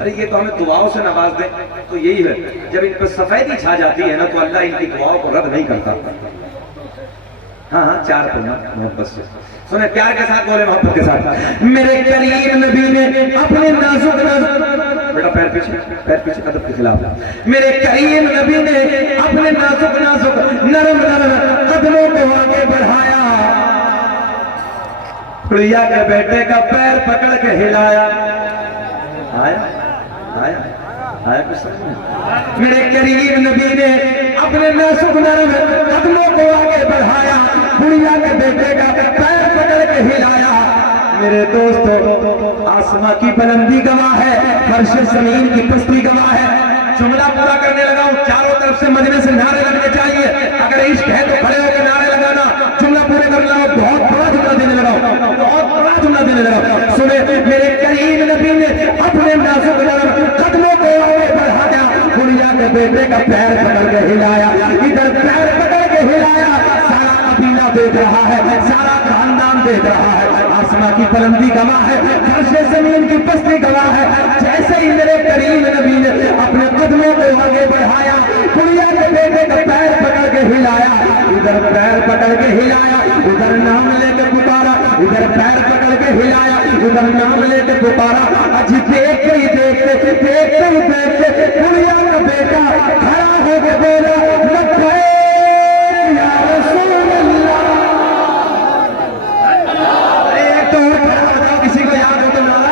ارے یہ تو ہمیں دعاؤں سے نواز دیں تو یہی ہے, جب ان پر سفیدی چھا جاتی ہے نا تو اللہ ان کی دعاؤں کو رد نہیں کرتا. ہاں ہاں 4 پڑھنا محبت سے سنیں, پیار کے ساتھ بولے, محبت کے ساتھ. میرے کریم نبی نے اپنے نازک بیٹا پیر پیچھے ادب کے خلاف. میرے کریم نبی نے اپنے نازک نرم قدموں کو آگے بڑھایا, پریا کے بیٹے کا پیر پکڑ کے ہلایا. آیا کچھ سمجھ میں؟ میرے کریم نبی نے اپنے نازک نرم قدموں کو آگے بڑھایا, پریا کے بیٹے کا پیر پکڑ کے ہلایا. میرے دوستو, آسمان کی بلندی گواہ ہے, فرش زمین کی پستی گواہ ہے. جملہ پورا کرنے لگا ہوں, چاروں طرف سے مجلس سے نعرے لگنے چاہیے. اگر عشق ہے تو کھڑے ہو کے نعرے لگانا. جملہ پورے کر لگا, بہت بڑا جملہ دینے لگا ہوں, بہت بڑا جملہ دینے لگا ہوں. سنیں, میرے کریم نبی نے اپنے نازک نرم قدموں کو آگے بڑھایا, گڑیا کے بیٹے کا پیر پکڑ کے ہلایا. ادھر پیر پکڑ کے ہلایا, سارا قبیلہ دیکھ رہا ہے, سارا خاندان دیکھ رہا ہے. آسمان کی بلندی گواہ ہے, فرش زمین کی پستی گواہ ہے. جیسے ہی میرے کریم نبی نے اپنے قدموں کو آگے بڑھایا, گڑیا کے بیٹے کا پیر پکڑ کے ہلایا. ادھر پیر پکڑ کے ہلایا, ادھر نام لے کے پکارا. ادھر پیر پکڑ کے ہلایا, ادھر نام لے کے پکارا. اج دیکھتے ہی دیکھتے گڑیا کا بیٹا کھڑا ہو کے بولا, لبیک یا رسول اللہ. ایک تو اور کھڑا ہو جاؤ, کسی کو یاد ہو تو نعرہ.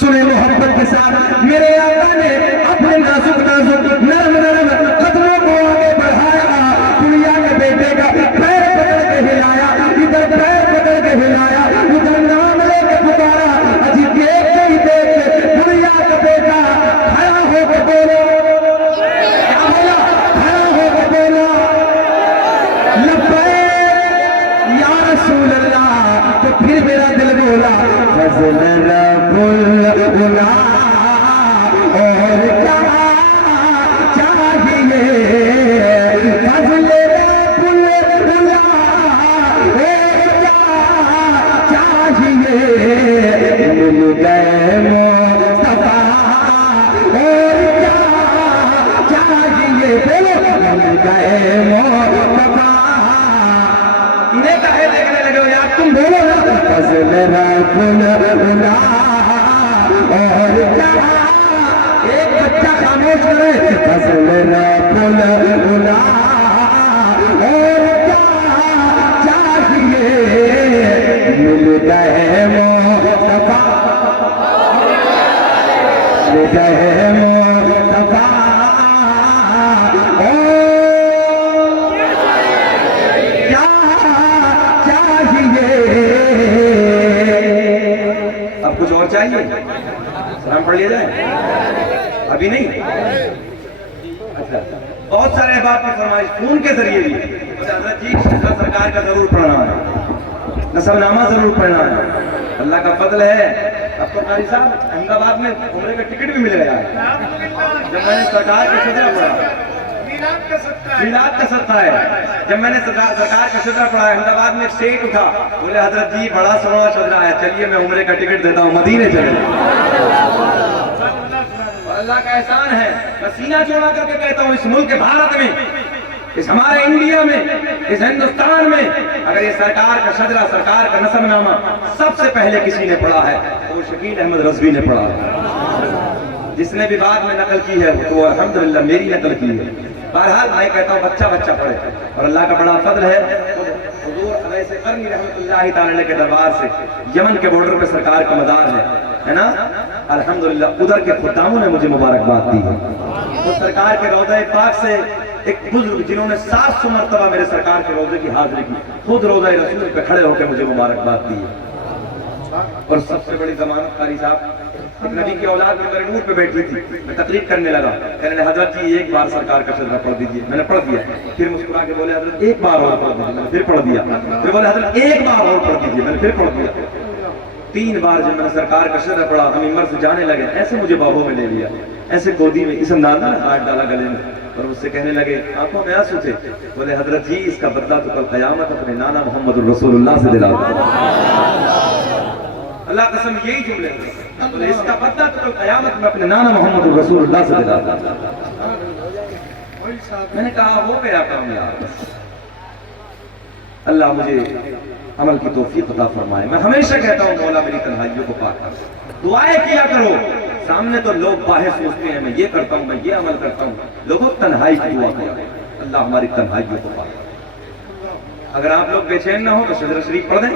سنیں محبت کے ساتھ, میرے آقا نے اپنے نازک نرم قدموں کو آگے بڑھایا, گڑیا کے بیٹے کا پیر پکڑ کے ہلایا. ادھر پیر پکڑ کے ہلایا, ادھر نام لے کے پکارا. اجی دیکھتے ہی دیکھتے گڑیا کا بیٹا کھڑا ہو کے بولا, کیا بولا؟ کھڑا ہو کے بولا, لبیک یا رسول اللہ. تو پھر میرا دل بولا, فضل رب العلا اور کیا چاہیے, فضل رب العلا اور کیا چاہیے. مل گئے مصطفیٰ اور کیا چاہیے, بولو مل گئے مصطفیٰ. انہیں کہے دیکھنے لگے ہو یار, تم بولو نا, فضل رب العلا اور کیا. ایک بچہ خاموش کرے, فضل رب العلا اور کیا چاہیے. مل گئے مصطفیٰ, مل گئے مصطفیٰ اور کیا چاہیے. اب کچھ اور چاہیے؟ سلام پڑھ لیا جائے؟ ابھی نہیں. اچھا, بہت سارے احباب کی فرمائش فون کے ذریعے بھی, حضرت جی شہزاد سرکار کا ضرور پڑھنا ہے, نسب نامہ ضرور پڑھنا ہے. اللہ کا فضل ہے, اب تو قاری صاحب احمد آباد میں عمرے کا ٹکٹ بھی مل گیا ہے. جب میں نے سرکار کا شجرہ پڑھا, میلاد کا صدقہ ہے, جب میں نے سرکار کا شجرہ پڑھا, احمد آباد میں ایک سیٹ اٹھا, بولے حضرت جی بڑا سونا شجرہ ہے, چلیے میں عمرے کا ٹکٹ دیتا ہوں, مدینے چلے. اور اللہ کا احسان ہے, میں سینہ چوڑا کر کے کہتا ہوں, اس ملک بھارت میں, اس ہمارے انڈیا میں, اس ہندوستان میں اگر یہ سرکار کا شجرہ, سرکار کا نسب نامہ سب سے پہلے کسی نے پڑھا ہے تو وہ شکیل احمد رضوی نے پڑھا ہے. جس نے بھی بعد میں نقل کی ہے تو وہ الحمدللہ میری نقل کی ہے. بہرحال میں کہتا ہوں بچہ پڑھے, اور اللہ کا بڑا فضل ہے. حضور اویس قرنی رحمۃ اللہ تعالی کے دربار سے یمن کے بارڈر پہ سرکار کا مزار ہے نا, الحمدللہ ادھر کے خداموں نے مجھے مبارکباد دی ہے. تو سرکار کے روضہ پاک سے ایک بزرگ جنہوں نے 700 مرتبہ میرے سرکار کے روضے کی حاضری کی, خود روضہ رسول پہ کھڑے ہو کے مجھے مبارکباد دی ہے. اور سب سے بڑی ضمانت قاری صاحب, ایک نبی کی اولاد میں میرے نور پہ بیٹھی تھی, میں تقریر کرنے لگا, کہنے لگے حضرت جی ایک بار سرکار کا شجرہ پڑھ دیجئے. میں نے پڑھ دیا, پھر مسکرا کے بولے حضرت ایک بار اور پڑھ دیجئے. میں نے پھر پڑھ دیا, پھر بولے حضرت ایک بار اور پڑھ دیجئے. میں نے پھر پڑھ دیا. 3 بار جب میں نے سرکار کا شجرہ پڑھا, ہم ممبر سے جانے لگے, ایسے مجھے باہوں میں لے لیا, ایسے گودی میں اس انداز میں ہاتھ ڈالا گلے میں اور مجھ سے کہنے لگے آنکھوں میں آنسو تھے. بولے حضرت جی اس کا بدلہ تو کل قیامت اپنے نانا محمد الرسول اللہ سے دلاؤں گا. اللہ قسم یہی جملے ہیں. بولے اس کا بدلہ تو کل قیامت میں اپنے نانا محمد الرسول اللہ سے دلاؤں گا. میں نے کہا ہو گیا کامیاب. اللہ مجھے عمل کی توفیق عطا فرمائے. میں ہمیشہ کہتا ہوں مولا میری تنہائیوں کو پاک کر. دعائیں کیا کرو. سامنے تو لوگ باہر سوچتے ہیں میں یہ کرتا ہوں میں یہ عمل کرتا ہوں. لوگوں تنہائی کی دعا کرو. اللہ ہماری تنہائیوں کو پاک کر. اگر آپ لوگ بے چین نہ ہو تو شجرہ شریف پڑھ دیں.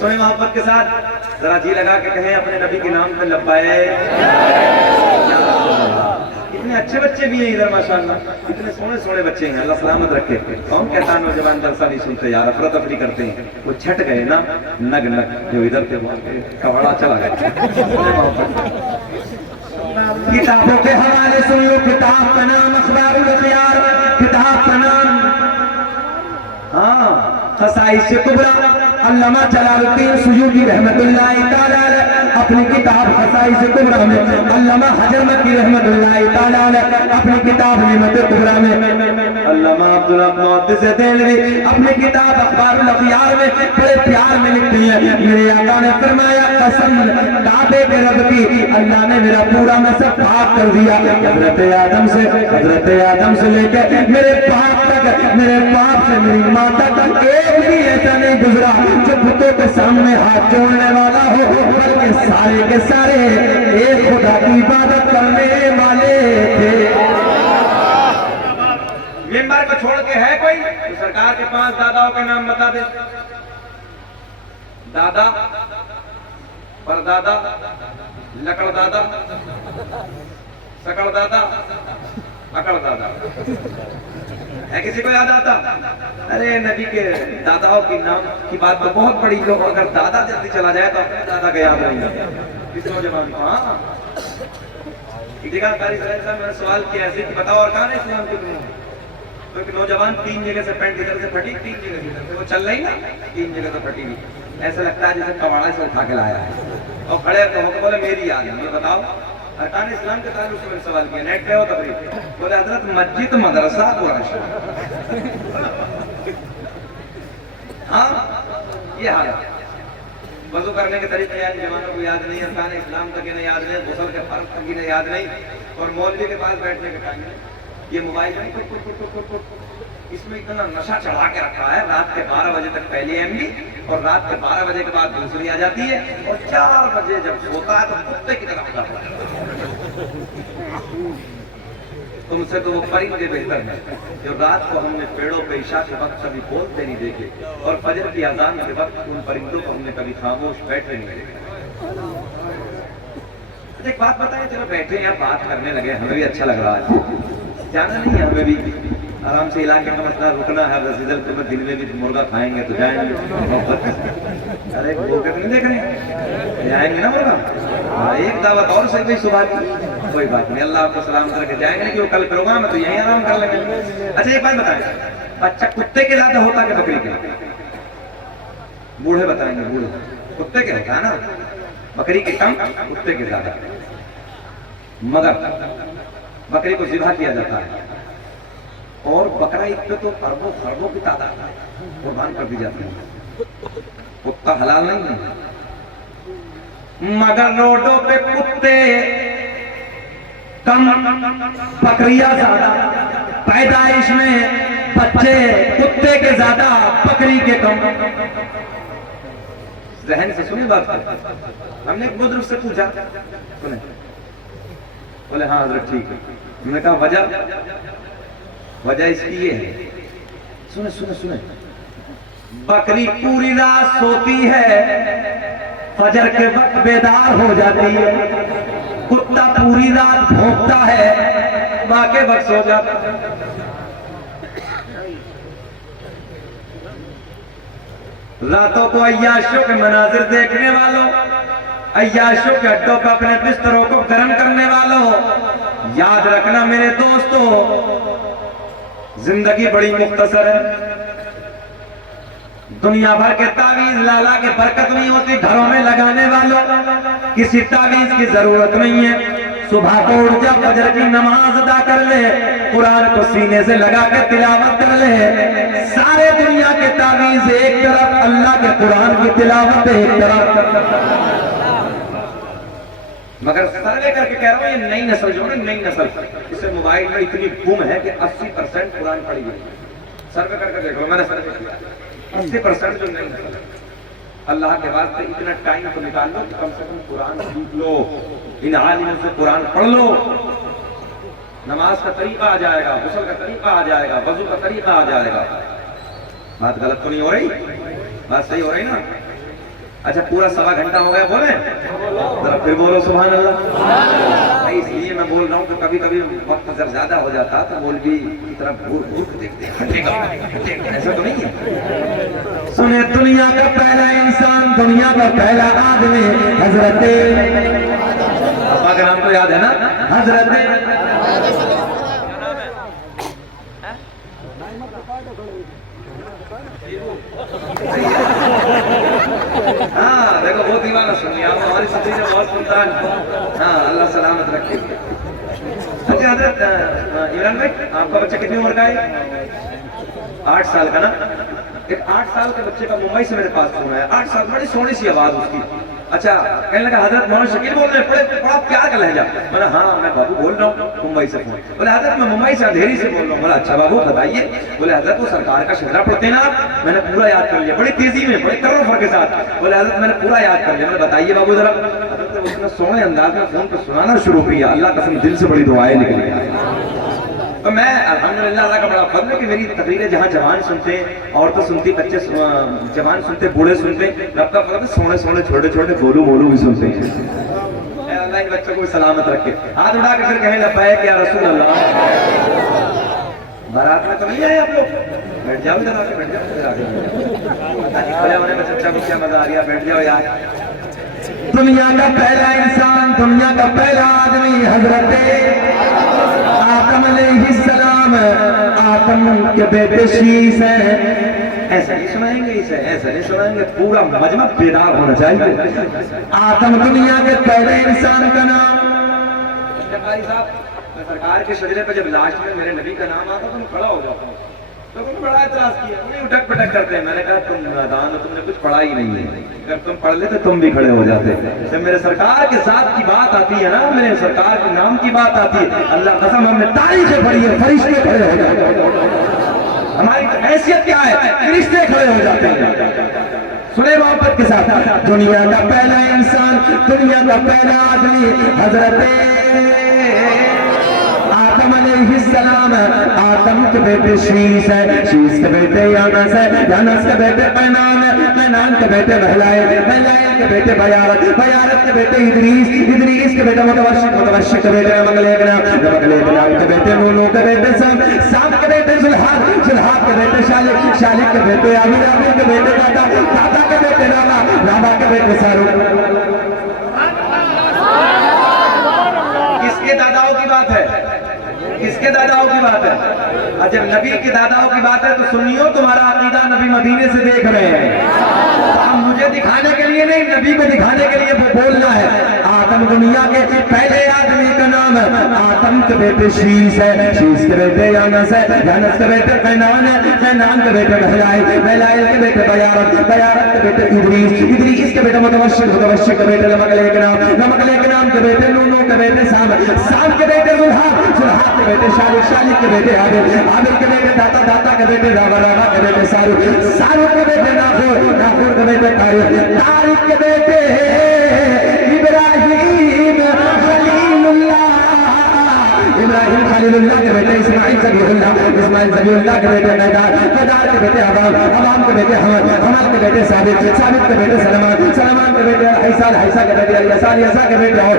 سوئے محبت کے ساتھ ذرا جی لگا کے کہیں اپنے نبی کے نام پہ لبیک. اتنے اچھے بچے بھی ہیں ادھر ماشاءاللہ. اتنے سونے سونے بچے ہیں. اللہ سلامت رکھے. کون کہتا ہے نوجوان جلسہ نہیں سنتے یار افراتفری کرتے ہیں. وہ چھٹ گئے نا نگ نگ جو ادھر تھے کبڑا چلا گیا. کتابوں کے حوالے سن لو. کتاب کا نام اخبار الاخیار. کتاب کا نام خصائص کبریٰ. علامہ جلال الدین سیوطی رحمت اللہ تعالی علیہ اپنی کتاب خصائص کبریٰ میں, علامہ حجر مکی رحمت اللہ تعالی علیہ اپنی کتاب نعمت کبریٰ میں, علامہ عبدالحق محدث دہلوی اپنی کتاب اخبار الاخیار میں بڑے پیار میں لکھتی ہیں میرے آقا نے فرمایا قسم کعبے کے رب کی اللہ نے میرا پورا نسب پاک کر دیا. حضرت آدم سے لے کے میرے باپ تک, میرے باپ سے میری ماں تک ایک بھی ایسا نہیں گزرا جو بتوں کے سامنے ہاتھ جوڑنے والا ہو, بلکہ سارے کے سارے ایک خدا کی عبادت کرنے والے تھے. ممبر کو چھوڑ کے ہے کوئی تو سرکار کے 5 داداؤں کے نام بتا دے. دادا, پردادا, لکڑ دادا, سکڑ دادا, اکڑ دادا. ہے کسی کو یاد آتا؟ ارے نبی کے داداؤں کی نام کی بات تو بہت بڑی. لوگ اگر دادا جلدی چلا جائے تو اپنے دادا کا یاد نہیں ہے. کسی نوجوان کو ہاں ایک جگہ قاری صاحب میں نے سوال کیا ایسے کہ بتاؤ ارکان اسلام کے دنوں. تو ایک نوجوان 3 جگہ سے پینٹ ادھر سے پھٹی, 3 جگہ سے ادھر سے وہ چل رہی نا 3 جگہ سے پھٹی ہوئی. ایسا لگتا ہے جیسے کباڑا سے اٹھا کے لایا ہے. اور کھڑے تو ہو کے بولے میری یاد ہے. یہ بتاؤ ارکان اسلام کے تعلق سے میں نے سوال کیا. نیٹ پہ ہو تقریب. بولے حضرت مسجد مدرسہ قرآن. ہاں یہ حال ہے. وضو کرنے کے طریقے یاد جوانوں کو یاد نہیں, ارکان اسلام تک انہیں یاد نہیں, غسل کے فرض تک انہیں یاد نہیں, اور مولوی کے پاس بیٹھنے کے ٹائم یہ موبائل میں اس میں اتنا نشہ چڑھا کے رکھا ہے. رات کے 12 بجے تک پہلی ایم بی اور رات کے 12 بجے کے بعد دوسری آ جاتی ہے, اور 4 بجے جب سوتا ہے تو کتے کی طرف کرتا ہے. تم سے تو وہ پرندے بہتر ہیں جو رات کو ہم نے پیڑوں پہ عشاء کے وقت کبھی بولتے نہیں دیکھے, اور فجر کی اذان کے وقت ان پرندوں کو ہم نے کبھی خاموش بیٹھے نہیں دیکھے. ایک بات بتائیں, چلو بیٹھے یا بات کرنے لگے, ہمیں بھی اچھا لگ رہا ہے. جانا نہیں ہے ہمیں بھی, آرام سے علاقے کا مسئلہ رکنا ہے. رسید القیمت دن میں بھی مرغا کھائیں گے تو جائیں گے. ارے وہ نہیں دیکھ رہے ہیں, جائیں گے نا مرغا. ایک دعوت اور سے بھی صبح کی, کوئی بات نہیں, اللہ آپ کو سلام کر کے جائیں گے کہ وہ کل پروگرام ہے تو یہیں آرام کر لیں گے. اچھا ایک بات بتائیں, بچہ کتے کے زیادہ ہوتا کہ بکری کے؟ بوڑھے بتائیں گے. بوڑھے کتے کے ہوتا ہے نا, بکری کے کم, کتے کے زیادہ. مگر بکری کو ذبح کیا جاتا ہے, اور بکرا عید پہ تو اربوں خربوں کی تعداد قربان کر دی جاتی ہے. کتا حلال نہیں ہے, مگر روڈوں پہ کتے کم, بکریاں زیادہ. پیدائش میں بچے کتے کے زیادہ, بکری کے کم. ذہن سے سنیں بات. ہم نے ایک بزرگ سے پوچھا, سنیں, بولے ہاں حضرت ٹھیک ہے. ہم نے کہا وجہ اس کی یہ ہے, سنیں سنیں سنیں. بکری پوری رات سوتی ہے, فجر کے وقت بیدار ہو جاتی ہے. کتا پوری رات بھونکتا ہے, ماں کے وقت سو جاتا ہے. راتوں کو عیاشوں کے مناظر دیکھنے والوں, عیاشوں کے اڈوں پہ اپنے بستروں کو گرم کرنے والوں, یاد رکھنا میرے دوستو, زندگی بڑی مختصر ہے. دنیا بھر کے تعویذ لالا کے برکت نہیں ہوتی. گھروں میں لگانے والوں, کسی تعویذ کی ضرورت نہیں ہے. صبح کو اٹھ جا فجر کی نماز ادا کر لے قرآن کو سینے سے لگا کے تلاوت کر لے سارے دنیا کے تعویذ ایک طرف اللہ کے قرآن کی تلاوت ایک طرف مگر سروے کر کے کہہ رہا ہوں یہ نئی نسل جو ہے نئی نسل اس سے موبائل میں اتنی گم ہے کہ 80% قرآن پڑھی گئی سروے کر کے دیکھو میں نے سروے کیا 80% جو نئی نسل اللہ کے واسطے اتنا ٹائم تو نکال لو کم سے کم قرآن سیکھ لو ان عالموں سے قرآن پڑھ لو نماز کا طریقہ آ جائے گا غسل کا طریقہ آ جائے گا وضو کا طریقہ آ جائے گا بات غلط تو نہیں ہو رہی بات صحیح ہو رہی نا اچھا پورا سوا گھنٹہ ہو گیا بولیں ذرا پھر بولو سبحان اللہ اس لیے میں بول رہا ہوں کہ کبھی کبھی وقت اگر زیادہ ہو جاتا تو مولوی کی طرف گھور دیکھتے ہیں ایسا تو نہیں ہے سنے دنیا کا پہلا انسان دنیا کا پہلا آدمی حضرت ابا کا نام تو یاد ہے نا حضرت ہاں دیکھو بہت دیوانہ سنی آپ ہماری سبزی سے بہت سلطان ہاں اللہ سلامت رکھے اچھا حضرت عمران بھائی آپ کا بچہ کتنی عمر کا ہے 8 سال کا نا ایک 8 سال کے بچے کا ممبئی سے میرے پاس فون ہے 8 سال بڑی سونی سی آواز اس کی اچھا کہنے لگا حضرت محمد شکیل بول رہے ہیں بڑا پیار کا لہجہ میں نے ہاں میں بابو بول رہا ہوں ممبئی سے فون بولے حضرت میں ممبئی سے اندھیری سے بول رہا ہوں بولا اچھا بابو بتائیے بولے حضرت وہ سرکار کا شجرہ پڑھتے ہیں نا آپ میں نے پورا یاد کر لیا بڑی تیزی میں بڑے ترفر کے ساتھ بولے حضرت میں نے پورا یاد کر لیا میں نے بتائیے بابو ذرا حضرت نے اس نے سونے انداز میں فون پہ سنانا شروع کیا اللہ قسم دل سے بڑی دعائیں نکلی تو میں الحمدللہ اللہ کا بڑا فضل ہے کہ میری تقریریں جہاں جوان سنتے ہیں عورتیں سنتی بچے جوان سنتے بوڑھے سنتے رب کا فضل سونے سونے چھوٹے چھوٹے بولو بولو بھی سنتے ہیں اے اللہ ان بچوں کو سلامت رکھے ہاتھ اٹھا کے پھر کہیں لبیک یا رسول اللہ بارات میں تو نہیں آئے آپ لوگ بیٹھ جاؤ ادھر آ کے بیٹھ جاؤ کھڑے ہونے میں چچا کو کیا مزہ آ رہا بیٹھ جاؤ یار دنیا کا پہلا انسان دنیا کا پہلا آدمی حضرت آدم علیہ السلام آدم کے بیٹے شیش ہیں ایسا نہیں سنائیں گے اسے ایسا نہیں سنائیں گے پورا مجمع بیدار ہونا چاہیے آدم دنیا کے پہلے انسان کا نام قاری صاحب میں سرکار کے شجرے پہ جب لاسٹ میں میرے نبی کا نام آتا تو میں کھڑا ہو جاتا ہوں تو تم بڑا اعتراض کیا انہیں اٹھک پٹک کرتے ہیں میں نے کہا تم نادان ہو تم نے کچھ پڑھا ہی نہیں ہے اگر تم پڑھ لیتے تم بھی کھڑے ہو جاتے جب میرے سرکار کے ذات کی بات آتی ہے نا میرے سرکار کے نام کی بات آتی ہے اللہ قسم ہم نے تاریخیں پڑھی ہے فرشتے کھڑے ہو جاتے ہیں ہماری حیثیت کیا ہے فرشتے کھڑے ہو جاتے ہیں سنے محبت کے ساتھ دنیا کا پہلا انسان دنیا کا پہلا آدمی حضرت آدم علیہ السلام آدم کے بیٹے شیش ہے شیش کے بیٹے یانس ہے یانس کے بیٹے قینان ہے قینان کے بیٹے مہلائل مہلائل کے بیٹے بیارت بیارت کے بیٹے ادریس ادریس کے بیٹے متوشق متوشق کے بیٹے مغلیبنا مغلیبنا کے بیٹے نونو کے بیٹے سام سام کے بیٹے زلحاد زلحاد کے بیٹے شالک شالک کے بیٹے عامر عامر کے بیٹے دادا دادا کے بیٹے راما راما کے بیٹے سارو کس کے داداؤں کی بات ہے کس کے داداؤں کی بات ہے جب نبی کے داداؤں کی بات ہے تو سنیو تمہارا عقیدہ نبی مدینے سے دیکھ رہے ہیں ہم مجھے دکھانے کے لیے نہیں نبی کو دکھانے کے لیے بولنا ہے آدم دنیا کے پہلے آدمی کا نام ہے آدم کے بیٹے شیش ہے شیش کے بیٹے یانس ہے یانس کے بیٹے قینان ہے قینان کے بیٹے مہلائل مہلائل کے بیٹے بیارت بیارت کے بیٹے ادریس ادریس کے بیٹے متوشق متوشق کے بیٹے لمقلے کے نام کے بیٹے نونو کے بیٹے سام سام کے بیٹے زلحاد زلحاد کے بیٹے شالک شالک کے بیٹے عامر عامر کے بیٹے داتا داتا کے بیٹے راما راما کے بیٹے سارو سارو کے بیٹے ناخور ناخور کے بیٹے طارق طارق کے بیٹے ابراہیم خلیل اللہ ابراہیم خلیل اللہ کے بیٹے اسماعیل ذبیح اللہ اسماعیل ذبیح اللہ کے بیٹے میدان میدان کے بیٹے حمام حمام کے بیٹے حمد حمد کے بیٹے ثابت ثابت کے بیٹے سلمان سلمان کے بیٹے حیثال حیثا کے بیٹے یسال یسا کے بیٹے اور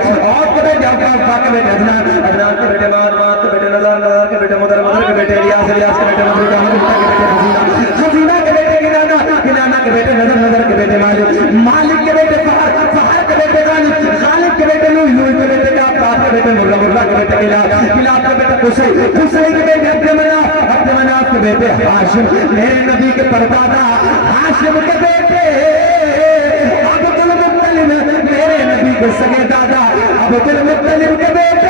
کے بیٹے ابا کے بیٹے عدنان عدنان کے بیٹے مان مان کے بیٹے نظر نظر کے بیٹے مدر مدر کے بیٹے الیاس الیاس کے بیٹے مدر کے بیٹے حسینہ کے بیٹے کنانا کنانا کے بیٹے نظر نظر کے بیٹے مالک مالک کے بیٹے فہر فہر کے بیٹے غالب غالب کے بیٹے نوح نوح کے بیٹے کعب کے بیٹے مرہ مرہ کے بیٹے کلاب کلاب کے بیٹے قصی قصی کے بیٹے عبد مناف کے بیٹے ہاشم میرے نبی کے پردادا ہاشم کے بیٹے عبد المطلب میرے نبی کے سگے دادا عبد المطلب کے بیٹے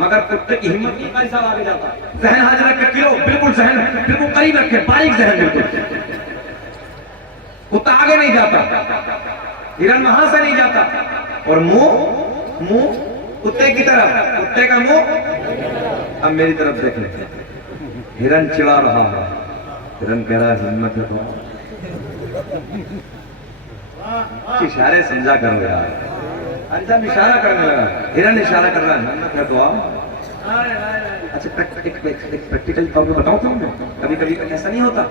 مگر کتے کی ہمت نہیں کیسا آگے جاتا. ذہن حاضر رکھ کے کلو بالکل ذہن بالکل قریب رکھے باریک ذہن بالکل. کتا آگے نہیں جاتا, ہرن وہاں سے نہیں جاتا, اور منہ کتے کی طرف, کتے کا منہ اب میری طرف دیکھ لیں. ہرن چڑھا رہا ہے, ہرن کہہ رہا ہے ہمت ہے تو اشارے سمجھا کر رہا ہے. انجام اشارہ کرنے لگا, ہرن اشارہ کر رہا ہے ہمت ہے تو آؤ. اچھا پریکٹیکل طور پہ بتاؤں تم, کبھی کبھی ایسا نہیں ہوتا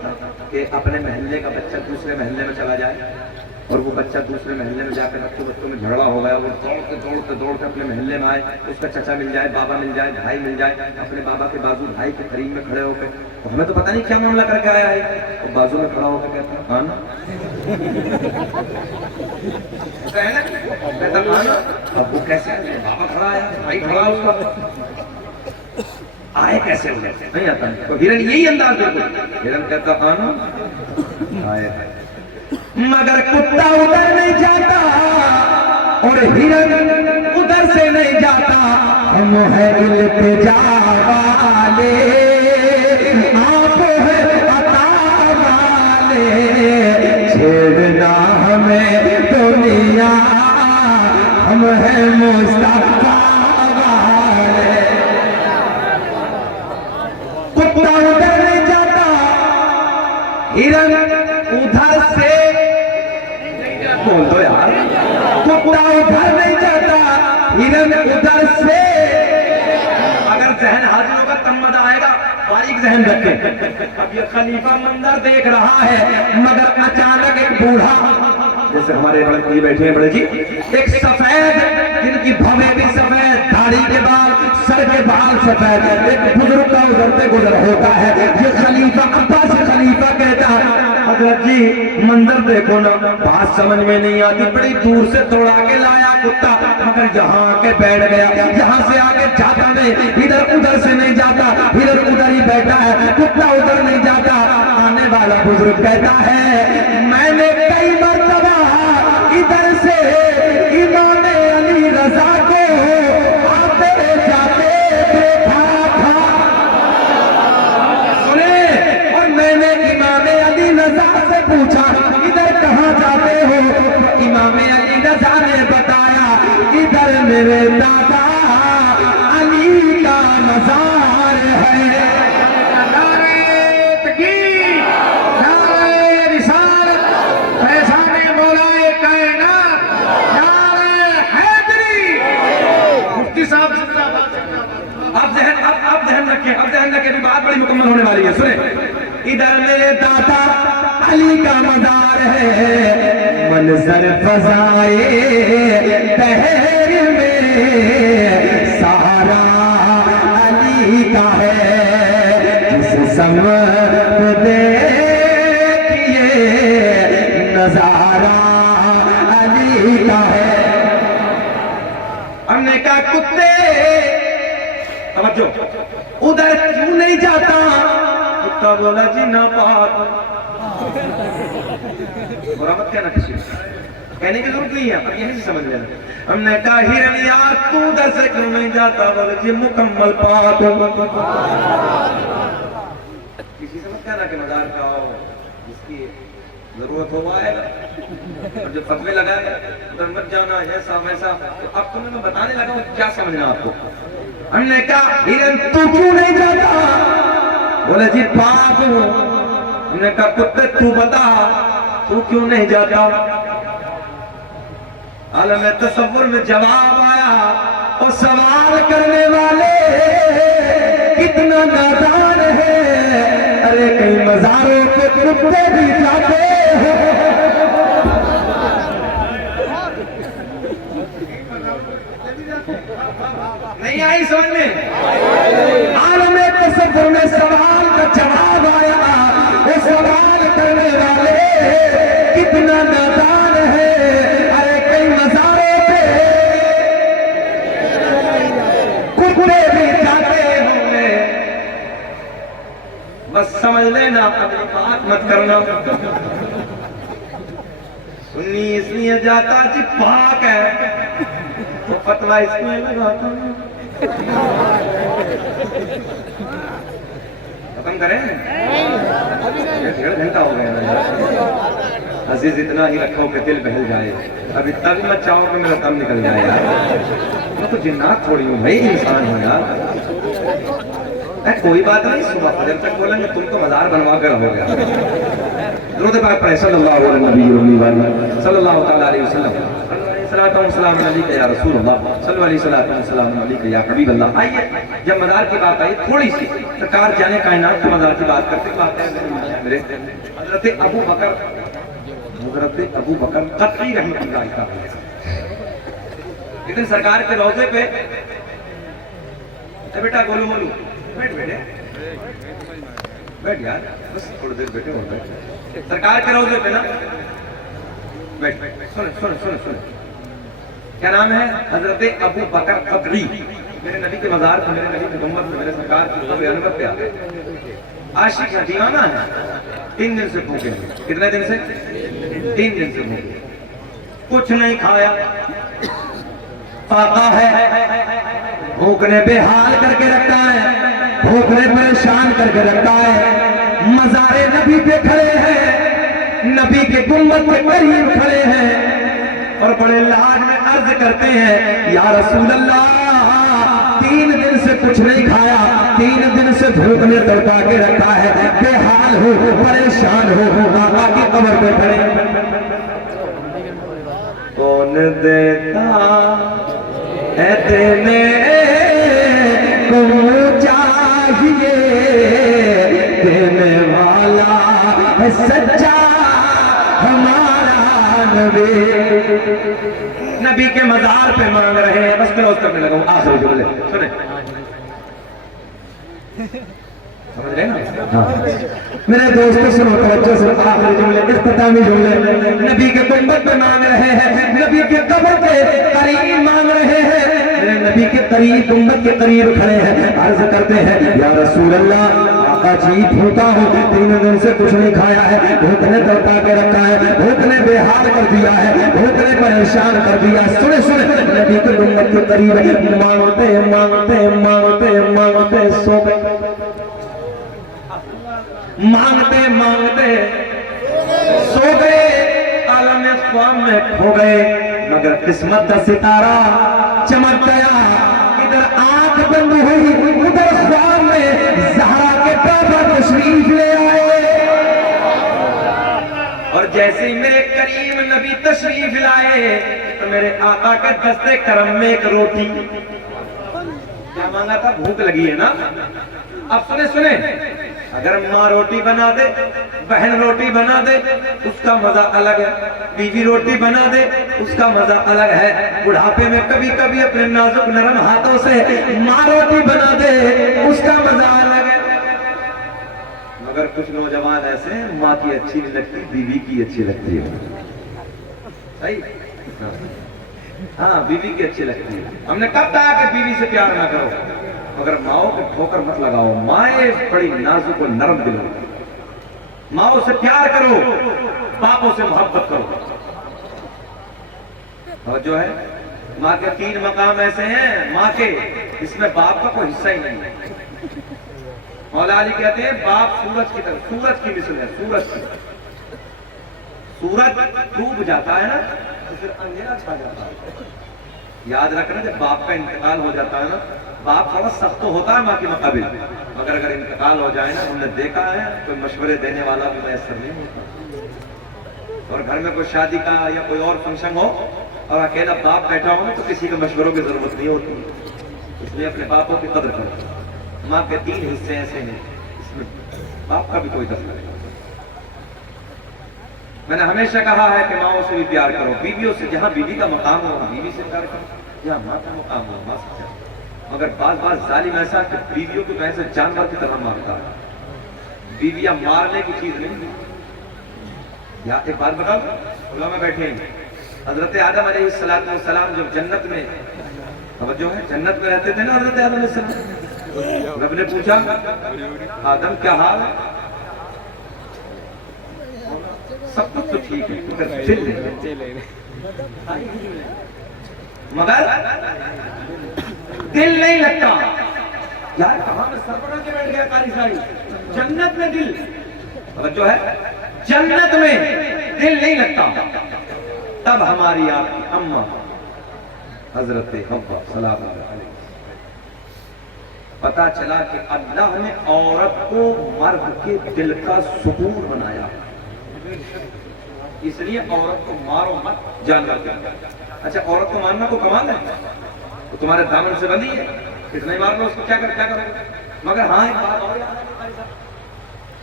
کہ اپنے محلے کا بچہ دوسرے محلے میں چلا جائے اور وہ بچہ دوسرے محلے میں جا کر بچوں میں جھگڑا ہو گیا, وہ دوڑتے اپنے محلے میں آئے, اس کا چچا مل جائے, بابا مل جائے, بھائی مل جائے, اپنے بابا کے بازو بھائی کے قریب میں کھڑے ہو کے, ہمیں تو پتہ نہیں کیا معاملہ کر کے آیا ہے, وہ بازو میں کھڑا ہو کے کہتا ہے آنا, کہتا آنا. اب وہ کیسے بابا کھڑا ہے, بھائی کھڑا ہے, اس کا آئے کیسے ہوئے نہیں آتا. تو ہرن یہی انداز بالکل, ہرن کہتا آنا آئے, مگر کتا ادھر نہیں جاتا اور ہرن ادھر سے نہیں جاتا. ہم ہیں التجا والے, آپ ہیں عطا والے, چھیڑنا ہمیں دنیا, ہم ہیں مصطفیٰ والے. کتا ادھر نہیں جاتا, ہرن ادھر سے بول دو یار, کتا ادھر نہیں جاتا, ہرن ادھر سے. اگر ذہن حاضر ہوگا تب مزہ آئے گا, باریک ذہن رکھے. اب یہ خلیفہ منظر دیکھ رہا ہے, مگر اچانک ایک بوڑھا, جیسے ہمارے بڑے یہ بیٹھے ہیں بڑے جی, ایک سفید جن کی بھویں بھی سفید, داڑھی کے بال, سر کے بال سفید, ایک بزرگ کا ادھرتے گزر ہوتا ہے. یہ خلیفہ عباس خلیفہ کہتا ہے حضرت جی منظر دیکھو نا, بات سمجھ میں نہیں آتی, بڑی دور سے توڑا کے لایا کتا, مگر یہاں آ کے بیٹھ گیا, یہاں سے آگے جاتا نہیں, ادھر ادھر سے نہیں جاتا, ادھر ادھر ہی بیٹھا ہے, کتا ادھر نہیں جاتا. آنے والا بزرگ کہتا ہے میں نے کئی مرتبہ ادھر سے امام علی رضا کو آتے جاتے دیکھا تھا. سنیں, اور میں نے امام علی رضا سے پوچھا ادھر کہاں جاتے ہو, امام علی رضا نے بتایا ادھر میرے دادا علی کا مزار ہے. اب ذہن رکھیں, ابھی بات بڑی مکمل ہونے والی ہے. سنیں, ادھر میرے دادا علی کا مزار ہے, منظر فضائے بحر میں سارا علی کا ہے. جس سمت دیکھیے نظارہ علی کا ہے. ہم نے کہا کتے توجہ, ادھر کیوں نہیں جاتا؟ کتا بولا جی ناپاک. برا مت کہنا کسی کہنے کی ضرورت نہیں ہے, اب یہیں سے سمجھ لینا. ہم نے کہا ہرن یار تو ادھر سے کیوں نہیں جاتا؟ بولا جی مکمل پاک. کسی سے مت کہنا کہ مزار کا ہو, جس کی ضرورت ہو آئے گا, اور جو فتوے لگائے گا ادھر مت جانا ایسا ویسا. تو اب تمہیں میں بتانے لگا ہوں کیا سمجھنا آپ کو. ہم نے کہا ہرن تو کیوں نہیں جاتا؟ بولے جی پاک ہوں. ہم نے کہا کتے تو بتا تو کیوں نہیں جاتا؟ عالم تصور میں جواب آیا, اور سوال کرنے والے کتنا نادان ہے, ارے کئی مزاروں پہ کتے بھی جاتے ہیں. نہیں آئی سمجھ میں؟ عالم تصور میں سوال کا جواب آیا, وہ سوال کرنے والے کتنا نادان ہے, ارے کئی مزاروں پہ کتے بھی جاتے ہوں گے. بس سمجھ لینا, اپنی بات مت کرنا. سنی اس لیے جاتا جی پاک ہے, وہ فتویٰ اس لیے لگاتا. ختم کریں؟ 1.5 گھنٹہ ہو گیا نا عزیز، اتنا ہی رکھو کہ دل بہل جائے، اب اتنا بھی مت چاہو کہ میرا دم نکل جائے یار، میں تو جنات تھوڑی ہوں بھائی، انسان ہوں یار۔ کوئی بات نہیں، صبح فجر تک بولیں گے، تم تو مزار بنوا کر رہو گے۔ درود پاک پڑھیں صلی اللہ علیہ نبی صلی اللہ تعالیٰ علیہ وسلم، صلاۃ و سلام علیک یا رسول اللہ، صلی اللہ علیہ وسلم علیک یا حبیب اللہ۔ آئیے جب مزار کی بات آئی تھوڑی سی، سرکار جانے کائنات کے مزار کی بات کرتے ہیں میرے حضرت ابو بکر قطعی رحمۃ اللہ تعالیٰ، ایک دن سرکار کے روضے پہ، بیٹا گولو مولو بیٹھ بیٹھے بیٹھ یار، بس تھوڑی دیر بیٹھے ہو گئے سرکار کے روضے پہ نا، بیٹھ سنیں سنیں سنیں سنیں، کیا نام ہے؟ حضرت ابو بکر قطعی، میرے نبی کے مزار پہ، میرے نبی کی گنبد میں، میرے سرکار کی قبر انور پہ آتے، عاشق ہے، دیوانہ ہے، 3 دن سے بھوکے ہیں۔ کتنے دن سے؟ 3 دن سے بھوکے، کچھ نہیں کھایا، فاقہ ہے، بھوک نے بے حال کر کے رکھا ہے، بھوک نے پریشان کر کے رکھا ہے، مزار نبی پہ کھڑے ہیں، نبی کے گنبد کے قریب کھڑے ہیں، اور بڑے لاج میں عرض کرتے ہیں یا رسول اللہ 3 دن سے کچھ نہیں کھایا، 3 دن سے بھوک نے تڑپا کے رکھا ہے، بے حال ہو، پریشان ہو، آقا کی قبر پہ کھڑے۔ کون دیتا ہے دینے کو چاہیے، دینے والا ہے سچا ہمارا نبی۔ نبی کے مزار پہ مانگ رہے ہیں، بس کلوز کرنے لگا ہوں، آخری جملے سنیں، سمجھ رہے نا؟ میرے دوستو سنو توجہ سے، آخری جملے، اختتامی جملے، نبی کے گنبد پہ مانگ رہے ہیں، نبی کے قبر کے قریب مانگ رہے ہیں، میرے نبی کے قریب، گنبد کے قریب کھڑے ہیں، عرض کرتے ہیں یا رسول اللہ آقا جی بھوکا ہو، 3 دن سے کچھ نہیں کھایا ہے، بھوک نے تڑپا کے رکھا ہے، بھوک نے بے حال کر دیا ہے، بھوک نے پریشان کر دیا۔ سنے سنے، نبی کے گنبد کے قریب مانگتے مانگتے مانگتے مانگتے سو گئے، مانگتے مانگتے سو گئے، عالم خواب میں کھو گئے، مگر قسمت کا ستارہ چمک گیا، ادھر آنکھ بند ہوئی، ادھر خواب میں زہرا کے پاپا تشریف لے آئے، اور جیسے ہی میرے کریم نبی تشریف لائے تو میرے آقا کے دستے کرم میں ایک روٹی، کیا مانگا تھا؟ بھوک لگی ہے نا؟ اب سنے سنے، اگر ماں روٹی بنا دے، بہن روٹی بنا دے، اس کا مزہ الگ ہے، بیوی روٹی بنا دے، اس کا مزہ الگ ہے، بڑھاپے میں کبھی کبھی اپنے نازک نرم ہاتھوں سے ماں روٹی بنا دے، اس کا مزہ الگ ہے، مگر کچھ نوجوان ایسے ہیں ماں کی اچھی نہیں لگتی، بیوی کی اچھی لگتی ہے، صحیح؟ ہاں بیوی کی اچھی لگتی ہے۔ ہم نے کب کہا کہ بیوی سے پیار نہ کرو، مگر ماؤں کے ٹھوکر مت لگاؤ، مائیں بڑی نازک و نرم دل ہوتی، ماؤں سے پیار کرو، باپوں سے محبت کرو۔ اور جو ہے ماں کے 3 مقام ایسے ہیں ماں کے، اس میں باپ کا کوئی حصہ ہی نہیں ہے۔ مولا علی کہتے ہیں باپ سورج کی طرح، سورج کی مثل ہے، سورج کی، سورج ڈوب جاتا ہے نا تو پھر اندھیرا چھا جاتا ہے۔ یاد رکھنا جب باپ کا انتقال ہو جاتا ہے نا، باپ تھوڑا سخت تو ہوتا ہے ماں کے مقابل، مگر اگر انتقال ہو جائے نا، ہم نے دیکھا ہے کوئی مشورے دینے والا بھی میسر نہیں ہوتا، اور گھر میں کوئی شادی کا یا کوئی اور فنکشن ہو اور اکیلا باپ بیٹھا ہو تو کسی کے مشوروں کی ضرورت نہیں ہوتی، اس لیے اپنے باپوں کی قدر کرو۔ ماں کے 3 حصے ایسے ہیں، اس میں باپ کا بھی کوئی دخل نہیں۔ میں نے ہمیشہ کہا ہے کہ ماؤں سے بھی پیار کرو، بیویوں سے، جہاں بیوی کا مقام ہو بیوی سے پیار کرو، جہاں ماں کا مقام ہو ماں سے پیار کرو، مگر بعض ظالم ایسا کہ بیویوں کو ایسے جانور کی طرح مارتا ہے، بیویاں مارنے کی چیز نہیں۔ یا ایک بات بتاؤ، علماء میں بیٹھے ہیں، حضرت آدم علیہ السلام جب جنت میں، توجہ ہے، جنت میں رہتے تھے نا حضرت آدم علیہ السلام، رب نے پوچھا آدم کیا حال ہے؟ سب کچھ تو ٹھیک ہے، مگر دل نہیں، مگر دل نہیں لگتا. یار کہاں میں سر بنا کے بیٹھ گیا قاری صاحب. جنت میں دل جو ہے, جنت میں دل نہیں لگتا. تب ہماری آپ کی اماں حضرت حوا سلام علیہ پتا چلا کہ اللہ نے عورت کو مرد کے دل کا سکون بنایا, اس لیے عورت کو مارو مت جانور کے. اچھا عورت کو مارنا کو کمال ہے, تو تمہارے دامن سے بندی ہے, اتنا ہی مار لو اس کو, کیا کرو. مگر ہاں ایک بات اور یاد ہے,